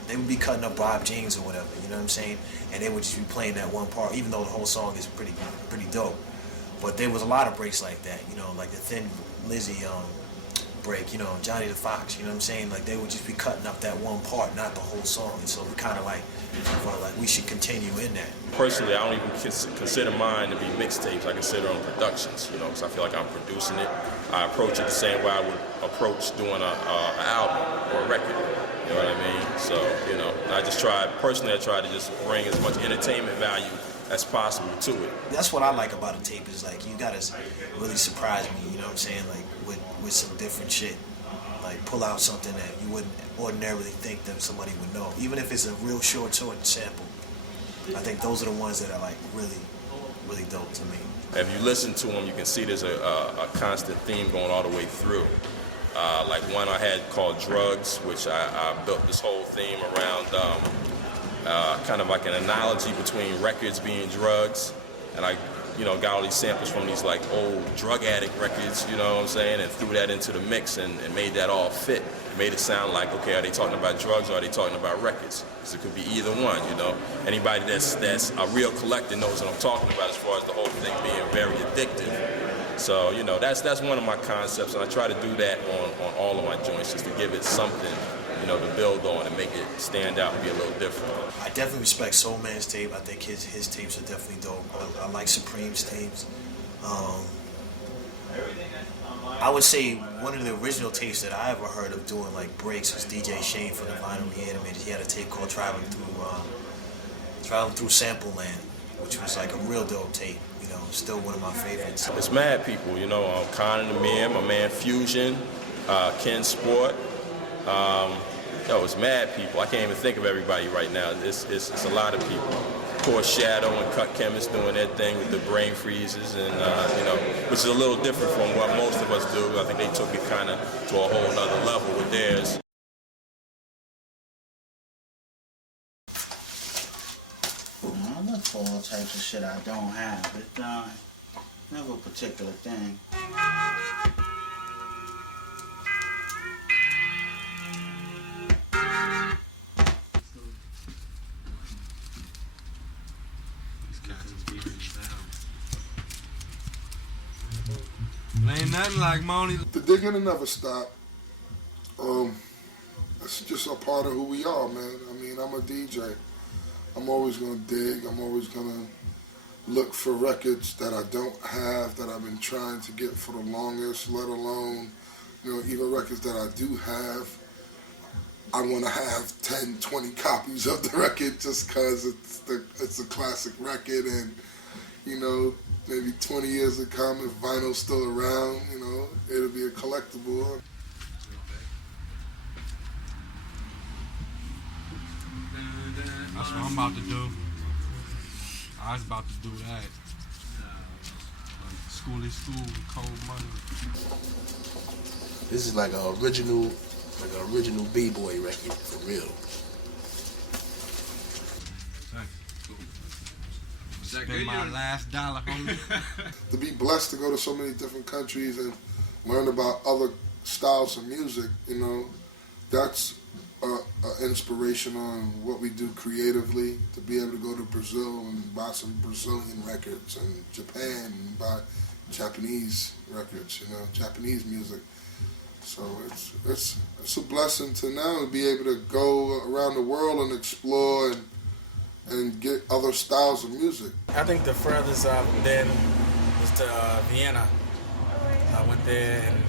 they would be cutting up Bob James or whatever. You know what I'm saying? And they would just be playing that one part, even though the whole song is pretty dope. But there was a lot of breaks like that. Like the Thin Lizzy break, Johnny the Fox, you know what I'm saying? Like, they would just be cutting up that one part, not the whole song. And so we kind of felt like we should continue in that. Personally, I don't even consider mine to be mixtapes. I consider them productions, because I feel like I'm producing it. I approach it the same way I would approach doing an album or a record. You know what I mean? So, I just try to just bring as much entertainment value as possible to it. That's what I like about a tape is, like, you gotta really surprise me, you know what I'm saying? Like, with some different shit. Like, pull out something that you wouldn't ordinarily think that somebody would know. Even if it's a real short sample. I think those are the ones that are, like, really, really dope to me. If you listen to them, you can see there's a constant theme going all the way through. Like one I had called Drugs, which I built this whole theme around kind of like an analogy between records being drugs. And I you know, got all these samples from these like old drug addict records, you know what I'm saying, and threw that into the mix and made that all fit. Made it sound like, okay, are they talking about drugs or are they talking about records? Because it could be either one, you know. Anybody that's a real collector knows what I'm talking about as far as the whole thing being very addictive. So, you know, that's one of my concepts, and I try to do that on all of my joints, just to give it something, you know, to build on and make it stand out and be a little different. I definitely respect Soul Man's tape. I think his tapes are definitely dope. I like Supreme's tapes. I would say one of the original tapes that I ever heard of doing like breaks was DJ Shane from the Vinyl Reanimated. He had a tape called Traveling Through Sample Land, which was like a real dope tape. You know, still one of my favorites. It's mad people, you know, Conan the Man, my man Fusion, Ken Sport. Yo, it's mad people. I can't even think of everybody right now. It's a lot of people. Of course, Shadow and Cut Chemist doing their thing with the brain freezes, and you know, which is a little different from what most of us do. I think they took it kind of to a whole nother level with theirs. I look for all types of shit I don't have. It's never a particular thing. Ain't nothing like Moni. The digging will never stop. It's just a part of who we are, man. I mean, I'm a DJ. I'm always gonna dig. I'm always gonna look for records that I don't have, that I've been trying to get for the longest, let alone, you know, even records that I do have. I want to have 10, 20 copies of the record just because it's a classic record, and, you know, maybe 20 years to come, if vinyl's still around, you know, it'll be a collectible. That's what I'm about to do. I was about to do that. Like, school is school, cold money. This is like an original B-boy record, for real. Spend my last dollar, homie. To be blessed to go to so many different countries and learn about other styles of music, you know, that's an inspiration on what we do creatively. To be able to go to Brazil and buy some Brazilian records, and Japan and buy Japanese records, you know, Japanese music. So it's a blessing to now be able to go around the world and explore and get other styles of music. I think the furthest I've been was to Vienna. I went there, and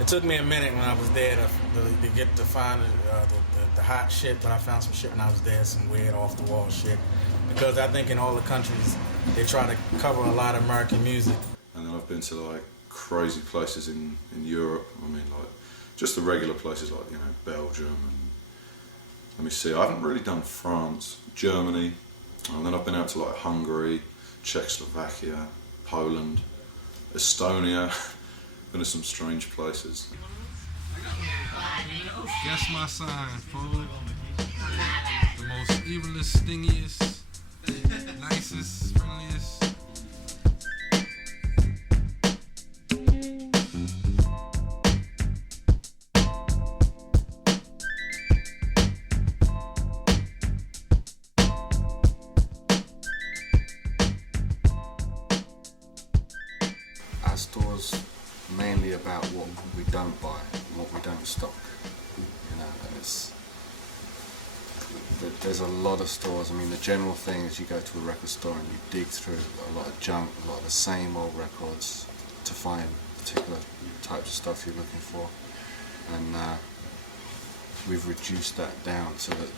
it took me a minute when I was there to get to find the hot shit, but I found some shit when I was there, some weird off-the-wall shit. Because I think in all the countries, they try to cover a lot of American music. And then I've been to like crazy places in Europe. I mean, like just the regular places like, you know, Belgium and, let me see, I haven't really done France, Germany, and then I've been out to like Hungary, Czechoslovakia, Poland, Estonia. Been to some strange places. Guess my sign, fool. The most evilest, stingiest, nicest, friendliest. Our store's mainly about what we don't buy and what we don't stock. You know, and there's a lot of stores. I mean, the general thing is you go to a record store and you dig through a lot of junk, a lot of the same old records to find particular types of stuff you're looking for. And we've reduced that down so that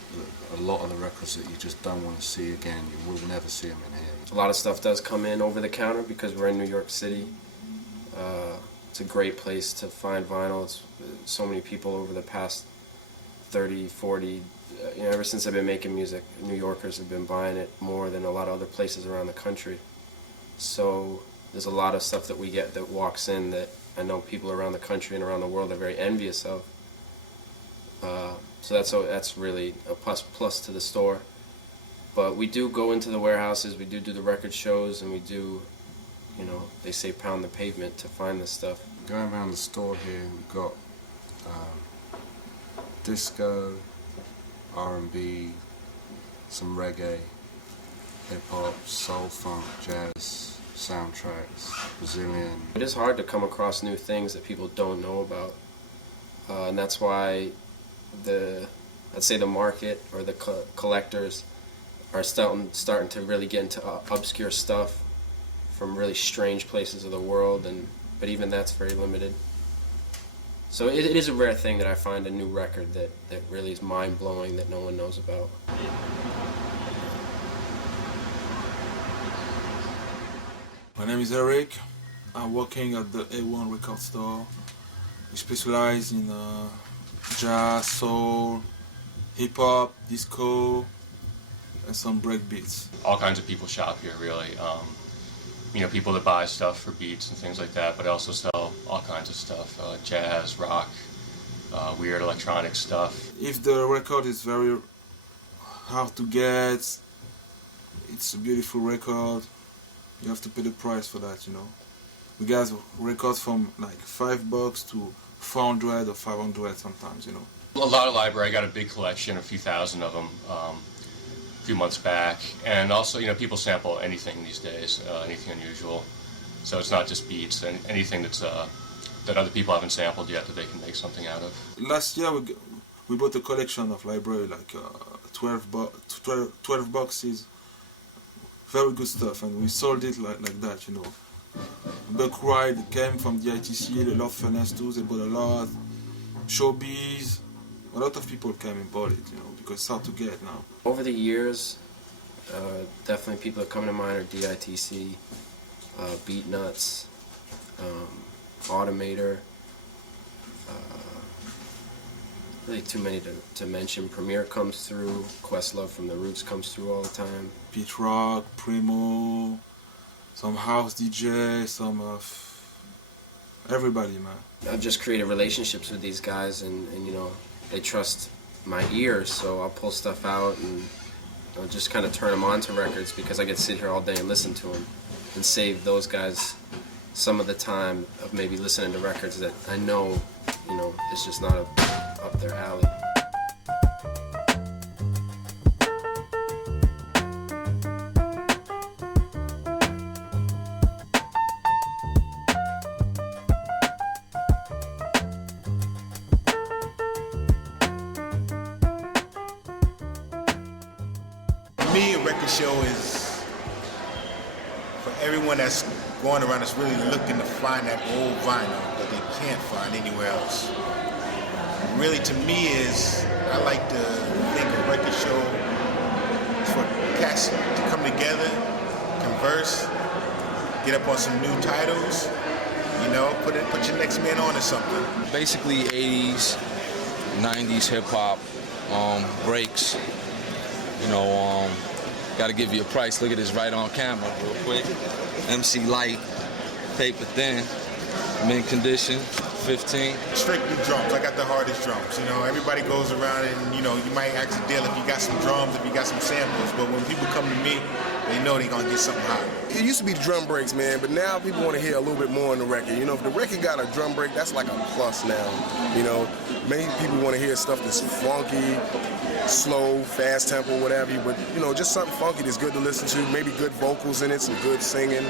a lot of the records that you just don't want to see again, you will never see them in here. A lot of stuff does come in over the counter because we're in New York City. It's a great place to find vinyl. It's so many people over the past 30, 40, you know, ever since I've been making music, New Yorkers have been buying it more than a lot of other places around the country. So there's a lot of stuff that we get that walks in that I know people around the country and around the world are very envious of. So that's really a plus to the store. But we do go into the warehouses, we do the record shows, and we do You know, they say pound the pavement to find this stuff. Going around the store here, we've got disco, R&B, some reggae, hip-hop, soul, funk, jazz, soundtracks, Brazilian. It is hard to come across new things that people don't know about. And that's why I'd say the market or the collectors are starting to really get into obscure stuff from really strange places of the world, but even that's very limited. So it is a rare thing that I find a new record that really is mind-blowing that no one knows about. My name is Eric. I'm working at the A1 record store. We specialize in jazz, soul, hip-hop, disco, and some break beats. All kinds of people shop here, really. You know, people that buy stuff for beats and things like that, but I also sell all kinds of stuff, jazz, rock, weird electronic stuff. If the record is very hard to get, it's a beautiful record, you have to pay the price for that, you know. We got records from like $5 to 400 or 500 sometimes, you know. A lot of library. I got a big collection, a few thousand of them, a few months back. And also, you know, people sample anything these days, anything unusual. So it's not just beats, and anything that's that other people haven't sampled yet that they can make something out of. Last year we bought a collection of library, like 12 boxes, very good stuff, and we sold it like that, you know. Buck Ride came from the ITC, they love Finesse too, they bought a lot. Showbiz, a lot of people came and bought it, you know, because it's hard to get now. Over the years, definitely people that come to mind are DITC, Beat Nuts, Automator, really too many to mention. Premier comes through, Questlove from The Roots comes through all the time. Pete Rock, Primo, some house DJ, some of everybody, man. I've just created relationships with these guys, and you know, they trust my ears, so I'll pull stuff out and I'll just kind of turn them on to records because I get to sit here all day and listen to them and save those guys some of the time of maybe listening to records that I know, you know, it's just not up their alley. For me, a record show is for everyone that's going around that's really looking to find that old vinyl that they can't find anywhere else. Really, to me, is I like to think a record show is for cats to come together, converse, get up on some new titles, you know, put your next man on or something. Basically 80s, 90s hip hop, breaks, you know, gotta give you a price. Look at this right on camera real quick. MC Light, paper thin, mint condition, 15. Strictly drums. I got the hardest drums. You know, everybody goes around and, you know, you might ask a deal if you got some drums, if you got some samples, but when people come to me, they know they're gonna get something hot. It used to be the drum breaks, man, but now people want to hear a little bit more on the record. You know, if the record got a drum break, that's like a plus now. You know, many people want to hear stuff that's funky, slow, fast tempo, whatever. But, you know, just something funky that's good to listen to, maybe good vocals in it, some good singing,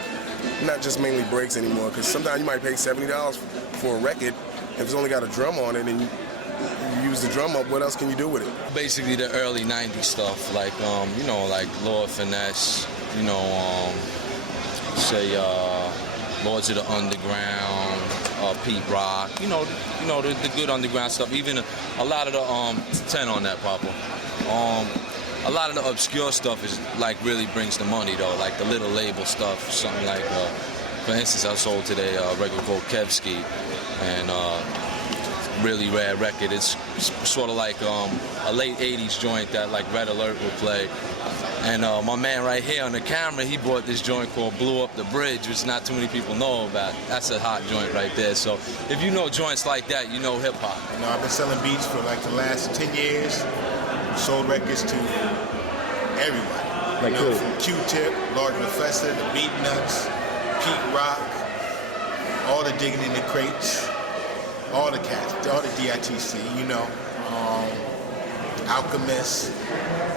not just mainly breaks anymore. Because sometimes you might pay $70 for a record, if it's only got a drum on it, and you use the drum up, what else can you do with it? Basically the early 90s stuff, like, you know, like Lord Finesse, you know, say Lords of the Underground, Pete Rock, you know the good underground stuff. Even a lot of the 10 on that, Papa. A lot of the obscure stuff is like really brings the money though, like the little label stuff. Something like, for instance, I sold today a record called Kevsky, and really rare record. It's sort of like a late 80s joint that like Red Alert would play. And my man right here on the camera, he bought this joint called Blew Up the Bridge, which not too many people know about. That's a hot joint right there. So if you know joints like that, you know hip-hop. You know, I've been selling beats for like the last 10 years. Sold records to everybody. Like you know, from Q-Tip, Lord Professor, the Beat Nuts, Pete Rock, all the Digging in the Crates, all the cats, all the DITC, you know, Alchemist,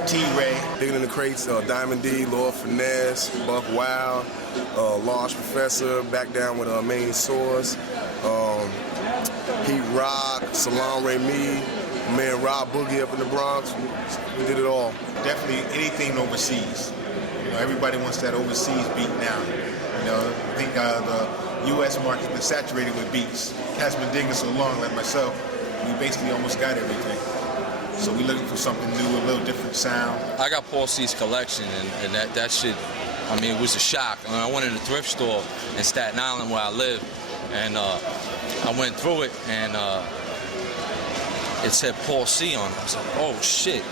T-Ray. Digging in the Crates, Diamond D, Lord Finesse, Buck Wild, Large Professor, back down with Main Source, Pete Rock, Salon Remy, man Rob Boogie up in the Bronx. We did it all. Definitely anything overseas. You know, everybody wants that overseas beat now. You know, I think the U.S. market's been saturated with beats. Cats been digging so long, like myself, we basically almost got everything. So we're looking for something new, a little different sound. I got Paul C's collection, and that shit, I mean, it was a shock. I went in a thrift store in Staten Island where I live, and I went through it, and it said Paul C on it. I was like, oh shit.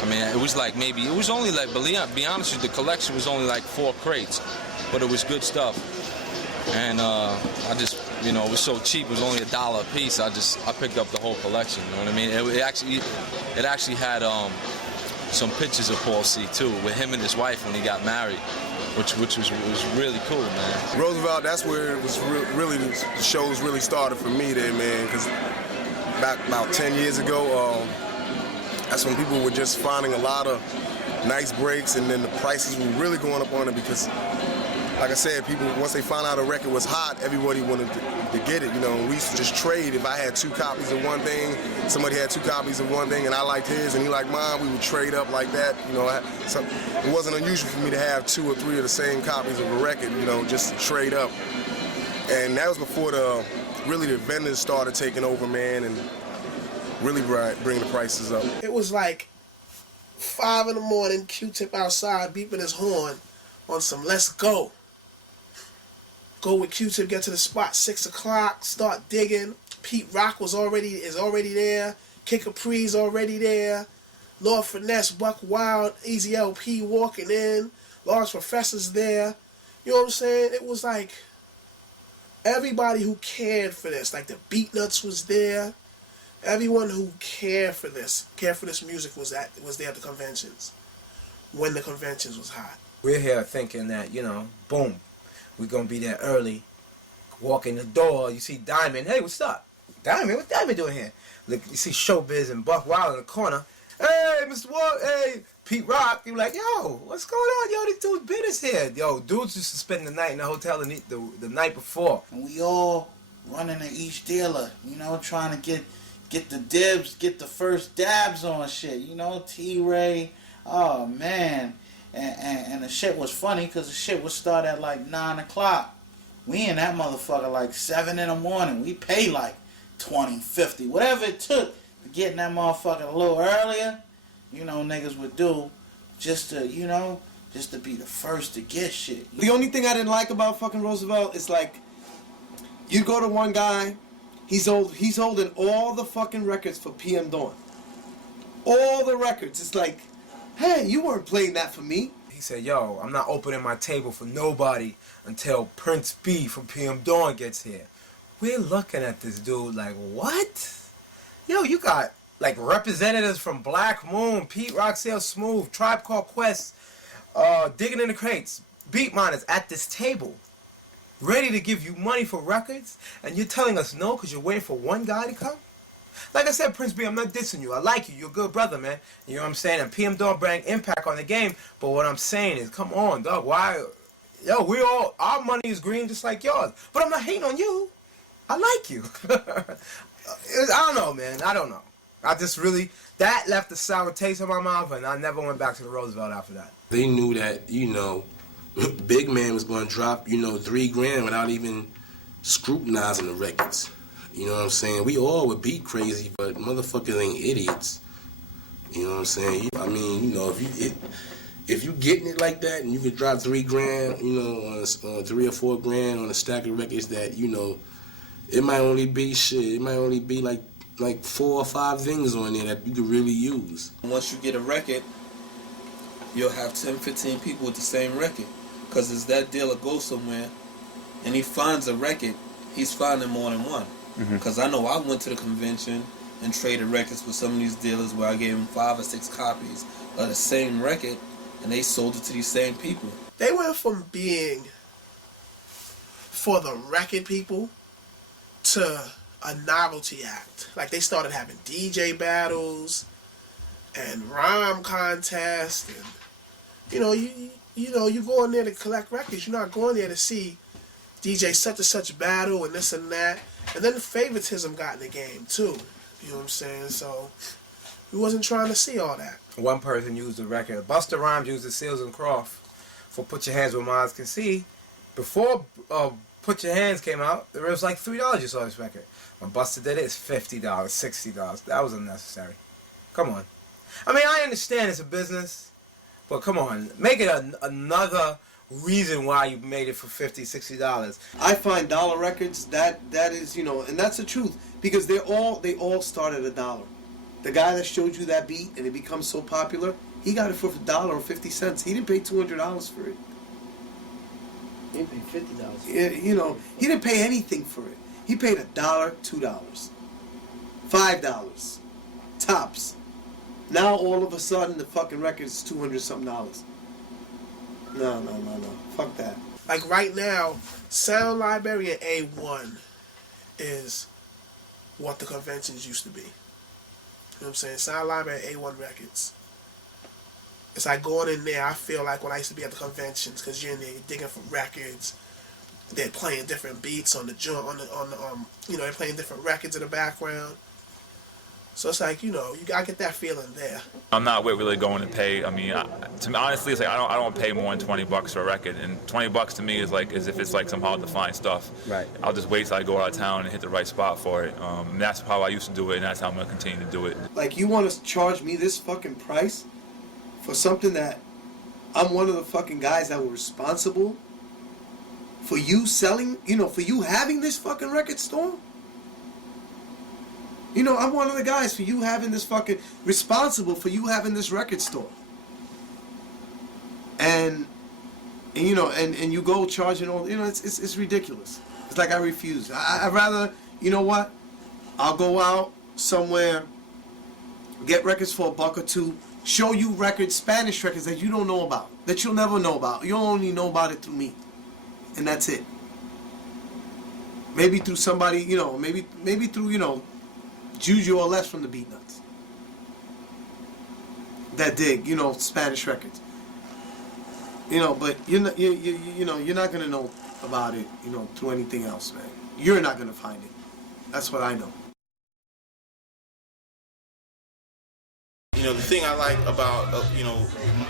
I mean, it was like maybe, it was only like, be honest with you, the collection was only like 4 crates, but it was good stuff. And I just, you know, it was so cheap, it was only $1 a piece. I picked up the whole collection, you know what I mean? It actually had some pictures of Paul C too, with him and his wife when he got married, which was really cool, man. Roosevelt, that's where it was really, the shows really started for me there, man, because about 10 years ago, that's when people were just finding a lot of nice breaks, and then the prices were really going up on it because, like I said, people, once they found out a record was hot, everybody wanted to get it, you know. We used to just trade. If I had 2 copies of one thing, somebody had 2 copies of one thing, and I liked his, and he liked mine, we would trade up like that, you know. So it wasn't unusual for me to have 2 or 3 of the same copies of a record, you know, just to trade up. And that was before the vendors started taking over, man, and really bringing the prices up. It was like 5 in the morning, Q-Tip outside beeping his horn on some let's go. Go with Q-Tip, get to the spot, 6 o'clock, start digging. Pete Rock is already there. Kid Capri's already there. Lord Finesse, Buck Wild, Easy LP walking in. Large Professor's there. You know what I'm saying? It was like everybody who cared for this, like the Beatnuts was there. Everyone who cared for this music was there at the conventions when the conventions was hot. We're here thinking that, you know, boom, we're going to be there early. Walk in the door, you see Diamond. Hey, what's up? Diamond, what Diamond doing here? Look, you see Showbiz and Buck Wild in the corner. Hey, Mr. Ward, hey, Pete Rock. You're like, yo, what's going on? Yo, this dude's business here. Yo, dudes used to spend the night in the hotel the night before. And we all running to each dealer, you know, trying to get the dibs, get the first dabs on shit, you know, T-Ray. Oh, man. And the shit was funny because the shit would start at like 9 o'clock. We in that motherfucker like 7 in the morning. We pay like 20, 50, whatever it took to get in that motherfucker a little earlier. You know, niggas would do just to, you know, just to be the first to get shit. The only thing I didn't like about fucking Roosevelt is like, you go to one guy, he's holding all the fucking records for PM Dawn. All the records. It's like, hey, you weren't playing that for me. He said, yo, I'm not opening my table for nobody until Prince B from PM Dawn gets here. We're looking at this dude like, what? Yo, you got like representatives from Black Moon, Pete Rock, Sale Smooth, Tribe Called Quest, Digging in the Crates, Beat Miners at this table, ready to give you money for records, and you're telling us no because you're waiting for one guy to come? Like I said, Prince B, I'm not dissing you. I like you. You're a good brother, man. You know what I'm saying? And PM Dawn bring impact on the game. But what I'm saying is, come on, dog. Why? Yo, our money is green just like yours. But I'm not hating on you. I like you. I don't know, man. I don't know. I just really, that left a sour taste in my mouth, and I never went back to the Roosevelt after that. They knew that, you know, Big Man was going to drop, you know, $3 without even scrutinizing the records. You know what I'm saying? We all would be crazy, but motherfuckers ain't idiots. You know what I'm saying? I mean, you know, if you getting it like that and you could drop $3, you know, on 3 or 4 grand on a stack of records that, you know, it might only be shit. It might only be like 4 or 5 things on there that you could really use. Once you get a record, you'll have 10, 15 people with the same record. Because as that dealer goes somewhere and he finds a record, he's finding more than one. Because I know I went to the convention and traded records with some of these dealers where I gave them 5 or 6 copies of the same record and they sold it to these same people. They went from being for the record people to a novelty act. Like they started having DJ battles and rhyme contests, and you go in there to collect records. You're not going there to see DJ such and such battle and this and that. And then the favoritism got in the game too. You know what I'm saying? So we wasn't trying to see all that. One person used the record. Busta Rhymes used the Seals and Croft for Put Your Hands Where Mines Can See. Before Put Your Hands came out, it was like $3 you saw this record. When Busta did it, it's $50, $60. That was unnecessary. Come on. I mean, I understand it's a business, but come on. Make it another reason why you made it for $50, $60. I find dollar records, that is, and that's the truth, because they all start at $1. The guy that showed you that beat and it becomes so popular, he got it for $1.50. He didn't pay $200 for it. He didn't pay $50. Yeah, he didn't pay anything for it. He paid $1, $2, $5 tops. Now all of a sudden the fucking record is $200-something. No. Fuck that. Like right now, Sound Library and A1 is what the conventions used to be. You know what I'm saying? Sound Library and A1 Records. It's like going in there, I feel like when I used to be at the conventions, because you're in there, you're digging for records. They're playing different beats on the joint, they're playing different records in the background. So it's like, you gotta get that feeling there. I'm not really going to pay. I mean, to me, honestly, it's like I don't pay more than $20 for a record, and $20 to me is like as if it's like some hard to find stuff. Right. I'll just wait till I go out of town and hit the right spot for it. And that's how I used to do it, and that's how I'm gonna continue to do it. Like, you want to charge me this fucking price for something that I'm one of the fucking guys that were responsible for you selling, for you having this fucking record store? I'm one of the guys for you having this fucking, responsible for you having this record store. And you go charging all, it's ridiculous. It's like I refuse. I'd rather, I'll go out somewhere, get records for $1 or $2, show you records, Spanish records that you don't know about, that you'll never know about. You'll only know about it through me. And that's it. Maybe through somebody, maybe through, Juju or less from the Beat Nuts that dig, Spanish records. But you're not gonna know about it, through anything else, man. You're not gonna find it. That's what I know. The thing I like about,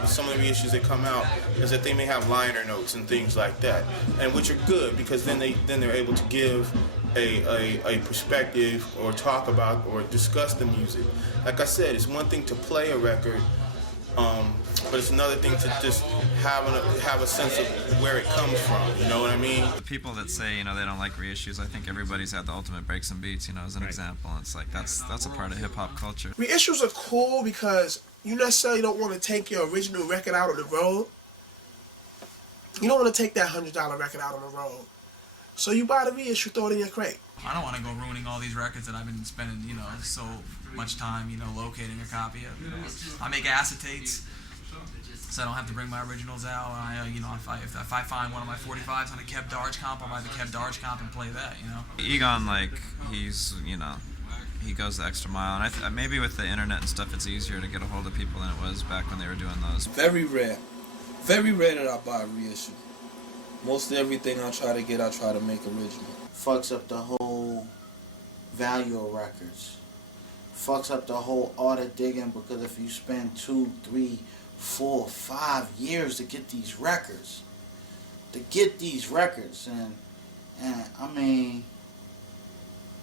some of the issues that come out is that they may have liner notes and things like that, and which are good because then they're able to give a perspective or talk about or discuss the music. Like I said, it's one thing to play a record, but it's another thing to just have a sense of where it comes from. You know what I mean? The people that say they don't like reissues, I think everybody's had the Ultimate Breaks and Beats, as an example. It's like that's a part of hip hop culture. Reissues are cool because you necessarily don't want to take your original record out on the road. You don't want to take that $100 record out on the road. So you buy the reissue, throw it in your crate. I don't want to go ruining all these records that I've been spending, so much time, locating a copy of. I make acetates, so I don't have to bring my originals out. If I find one of my 45s on a Kev Darge comp, I'll buy the Kev Darge comp and play that, Egon, he's, he goes the extra mile, and maybe with the internet and stuff, it's easier to get a hold of people than it was back when they were doing those. Very rare that I buy a reissue. Most everything I try to make original. Fucks up the whole value of records. Fucks up the whole art of digging, because if you spend 2, 3, 4, 5 years to get these records, and I mean,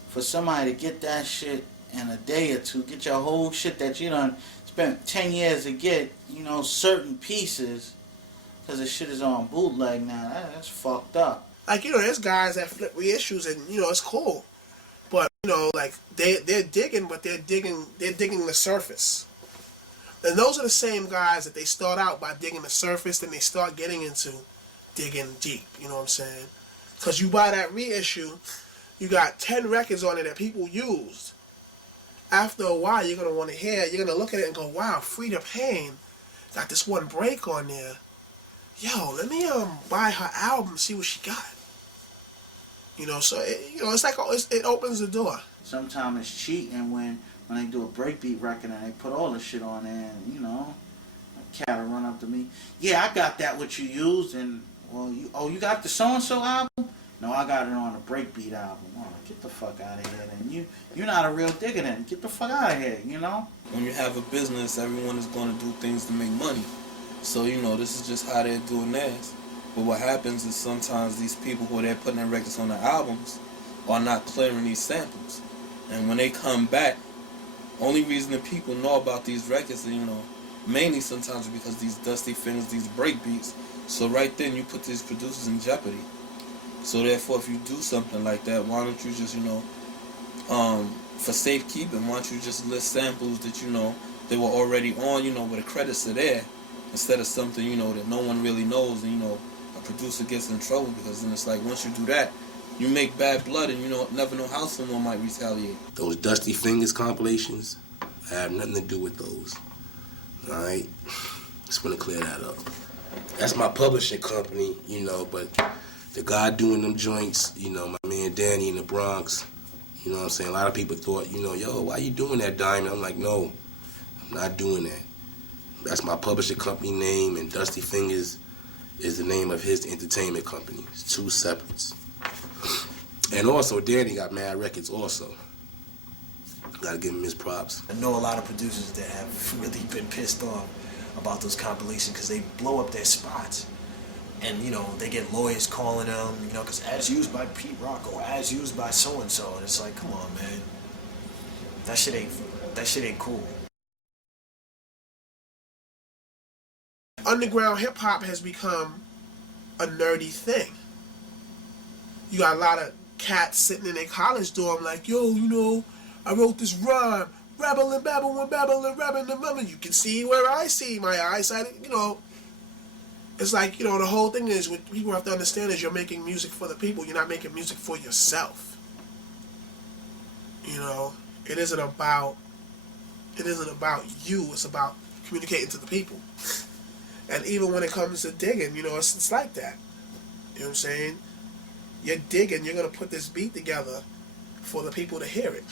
for somebody to get that shit in a day or two, get your whole shit that you done spent 10 years to get, certain pieces, because the shit is on bootleg now. That's fucked up. Like, there's guys that flip reissues and, it's cool. But, they're digging, but they're digging the surface. And those are the same guys that they start out by digging the surface, then they start getting into digging deep, you know what I'm saying? Because you buy that reissue, you got 10 records on it that people used. After a while, you're going to want to hear, you're going to look at it and go, wow, Frida Payne got this one break on there. Yo, let me buy her album, see what she got. You know, so it's like it opens the door. Sometimes it's cheating when they do a breakbeat record and they put all the shit on there, and a cat will run up to me. Yeah, I got that what you used, and you got the so and so album? No, I got it on a breakbeat album. Oh, get the fuck out of here, then. You're not a real digger, then. Get the fuck out of here, When you have a business, everyone is going to do things to make money. So, this is just how they're doing theirs. But what happens is sometimes these people who they're putting their records on the albums are not clearing these samples. And when they come back, only reason that people know about these records, mainly sometimes because these dusty fingers, these break beats. So right then you put these producers in jeopardy. So therefore, if you do something like that, why don't you just, for safekeeping, why don't you just list samples that they were already on, where the credits are there, instead of something, that no one really knows, and a producer gets in trouble, because then it's like once you do that, you make bad blood, and you never know how someone might retaliate. Those Dusty Fingers compilations, I have nothing to do with those. Alright? Just want to clear that up. That's my publishing company, but the guy doing them joints, my man Danny in the Bronx, you know what I'm saying? A lot of people thought, yo, why you doing that, Diamond? I'm like, no, I'm not doing that. That's my publishing company name, and Dusty Fingers is the name of his entertainment company. It's two separates. And also, Danny got mad records also. Gotta give him his props. I know a lot of producers that have really been pissed off about those compilations because they blow up their spots. And, they get lawyers calling them, because as used by Pete Rock or as used by so-and-so. And it's like, come on, man. That shit ain't cool. Underground hip-hop has become a nerdy thing. You got a lot of cats sitting in their college dorm like, yo, I wrote this rhyme, rabbling, babbling, babbling, rabbling, babbling. You can see where I see my eyesight, It's like, the whole thing is, what people have to understand is you're making music for the people. You're not making music for yourself. It isn't about you. It's about communicating to the people. And even when it comes to digging, it's like that. You know what I'm saying? You're digging, you're going to put this beat together for the people to hear it.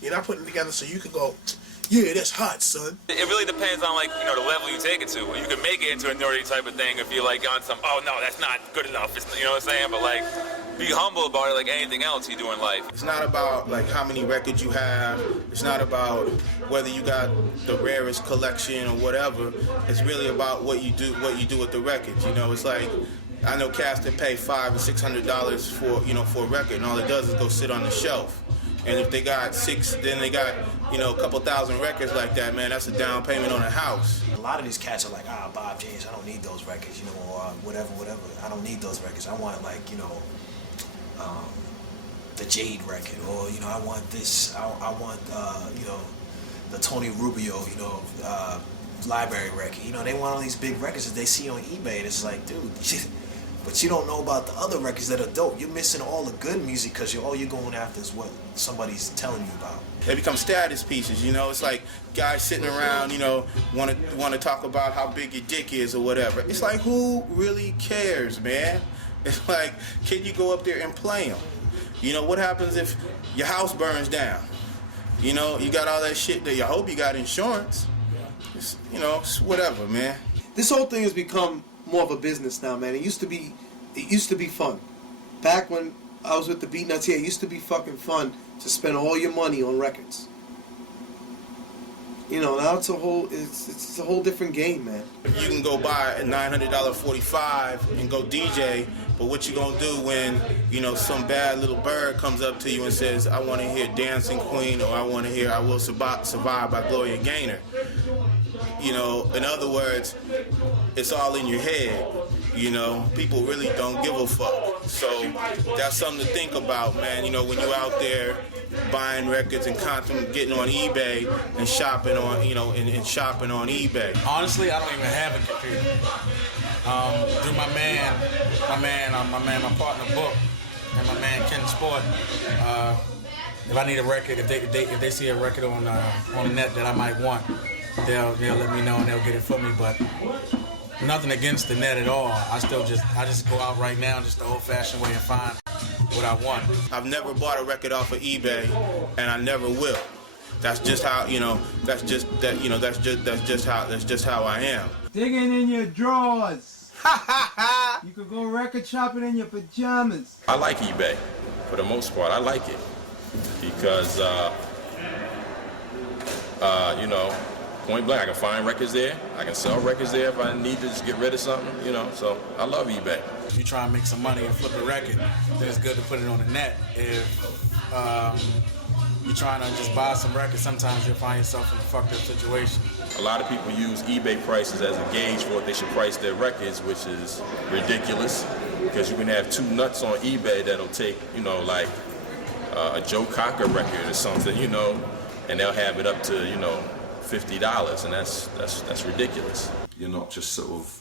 You're not putting it together so you can go, yeah, that's hot, son. It really depends on, the level you take it to. You can make it into a nerdy type of thing if you're, on some, oh, no, that's not good enough. It's, you know what I'm saying? But, be humble about it like anything else you do in life. It's not about, how many records you have. It's not about whether you got the rarest collection or whatever. It's really about what you do with the records. It's like, I know cats that pay $500 and $600 for a record, and all it does is go sit on the shelf. And if they got then they got, a couple thousand records like that, man, that's a down payment on a house. A lot of these cats are like, Bob James, I don't need those records, or whatever. I don't need those records. I want, the Jade record, or, I want this, I want, the Tony Rubio, library record. They want all these big records that they see on eBay, and it's like, dude, but you don't know about the other records that are dope. You're missing all the good music because all you're going after is what somebody's telling you about. They become status pieces, It's like guys sitting around, want to talk about how big your dick is or whatever. It's like, who really cares, man? It's like, can you go up there and play them? What happens if your house burns down? You got all that shit that I hope you got insurance. It's, it's whatever, man. This whole thing has become more of a business now, man. It used to be fun. Back when I was with the Beat Nuts here, it used to be fucking fun to spend all your money on records. Now it's a whole different game, man. You can go buy a $900 45 and go DJ, but what you gonna do when some bad little bird comes up to you and says, I want to hear Dancing Queen, or I want to hear I Will Survive by Gloria Gaynor? In other words, it's all in your head. People really don't give a fuck. So that's something to think about, man. When you're out there buying records and getting on eBay and shopping on, and shopping on eBay. Honestly, I don't even have a computer. Through my partner Book, and my man Ken Sport. If I need a record, if they see a record on the net that I might want, they'll let me know and they'll get it for me. But nothing against the net at all. I just go out right now just the old-fashioned way and find what I want. I've never bought a record off of eBay, and I never will. That's just how, you know, that's just how I am. Digging in your drawers. You could go record shopping in your pajamas. I like eBay. For the most part, I like it. Because, you know, point blank, I can find records there. I can sell records there if I need to just get rid of something, you know. So I love eBay. If you try and make some money and flip a record, then it's good to put it on the net. If you're trying to just buy some records, sometimes you'll find yourself in a fucked up situation. A lot of people use eBay prices as a gauge for what they should price their records, which is ridiculous. Because you can have two nuts on eBay that'll take, you know, like a Joe Cocker record or something, you know, and they'll have it up to, you know, $50, and that's ridiculous. You're not just sort of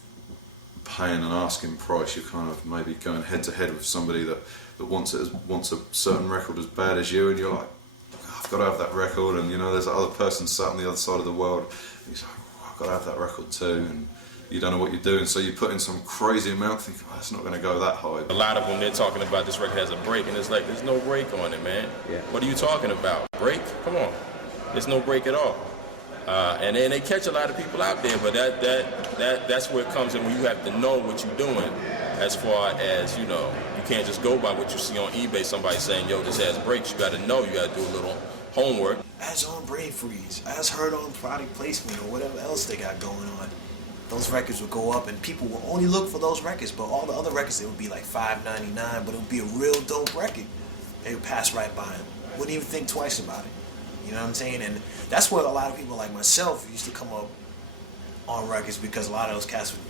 paying an asking price. You're kind of maybe going head to head with somebody that wants a certain record as bad as you, and you're like, I've got to have that record. And you know, there's that other person sat on the other side of the world. And he's like, I've got to have that record too. And you don't know what you're doing, so you put in some crazy amount, thinking, oh, it's not going to go that high. A lot of them, they're talking about this record has a break, and it's like, there's no break on it, man. Yeah. What are you talking about? Break? Come on. There's no break at all. And then they catch a lot of people out there, but that's where it comes in when you have to know what you're doing. As far as, you know, you can't just go by what you see on eBay, somebody saying, yo, this has breaks. You got to know, you got to do a little homework. As on Brain Freeze, as heard on Product Placement or whatever else they got going on, those records would go up and people will only look for those records, but all the other records, they would be like $5.99, but it would be a real dope record. They would pass right by them. Wouldn't even think twice about it. You know what I'm saying? And that's where a lot of people like myself used to come up on records, because a lot of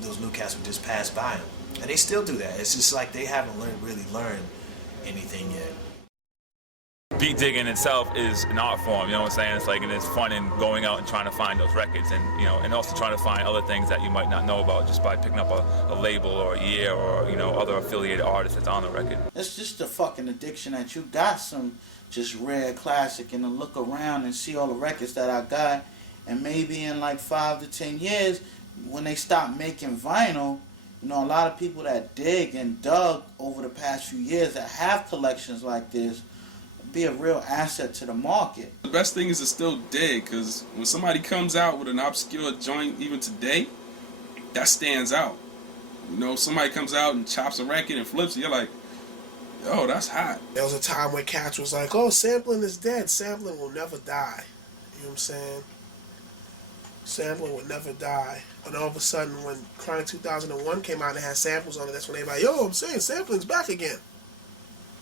those new cats would just pass by them. And they still do that. It's just like they haven't really learned anything yet. Beat digging itself is an art form, you know what I'm saying? It's like, and it's fun in going out and trying to find those records, and you know, and also trying to find other things that you might not know about just by picking up a label or a year or, you know, other affiliated artists that's on the record. It's just a fucking addiction that you got some just rare classic, and to look around and see all the records that I got, and maybe in like 5 to 10 years, when they stop making vinyl, you know, a lot of people that dig and dug over the past few years that have collections like this be a real asset to the market. The best thing is to still dig, because when somebody comes out with an obscure joint even today, that stands out. You know, somebody comes out and chops a record and flips it, you're like, oh, that's hot. There was a time when cats was like, oh, sampling is dead. Sampling will never die. You know what I'm saying? Sampling will never die. And all of a sudden, when Chronic 2001 came out and it had samples on it, that's when everybody, yo, I'm saying sampling's back again.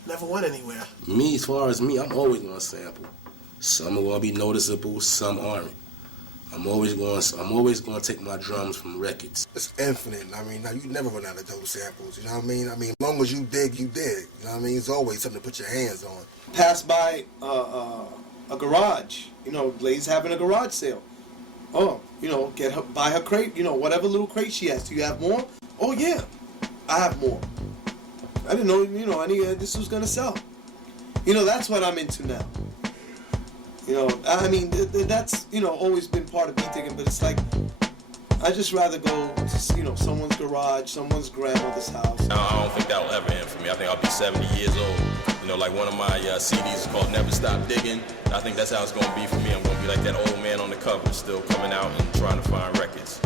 Never went anywhere. Me, as far as me, I'm always going to sample. Some are going to be noticeable, some aren't. I'm always going to take my drums from records. It's infinite. I mean, now you never run out of those samples. You know what I mean? As long as you dig, you dig. You know what I mean? It's always something to put your hands on. Pass by a garage. You know, Blaze having a garage sale. Oh, you know, buy her crate. You know, whatever little crate she has. Do you have more? Oh yeah, I have more. I didn't know, you know, this was gonna sell. You know, that's what I'm into now. You know, I mean, that's, you know, always been part of Beatdiggin, but it's like, I just rather go to, you know, someone's garage, someone's grandmother's house. I don't think that'll ever end for me. I think I'll be 70 years old. You know, like one of my CDs is called Never Stop Digging. I think that's how it's gonna be for me. I'm gonna be like that old man on the cover, still coming out and trying to find records.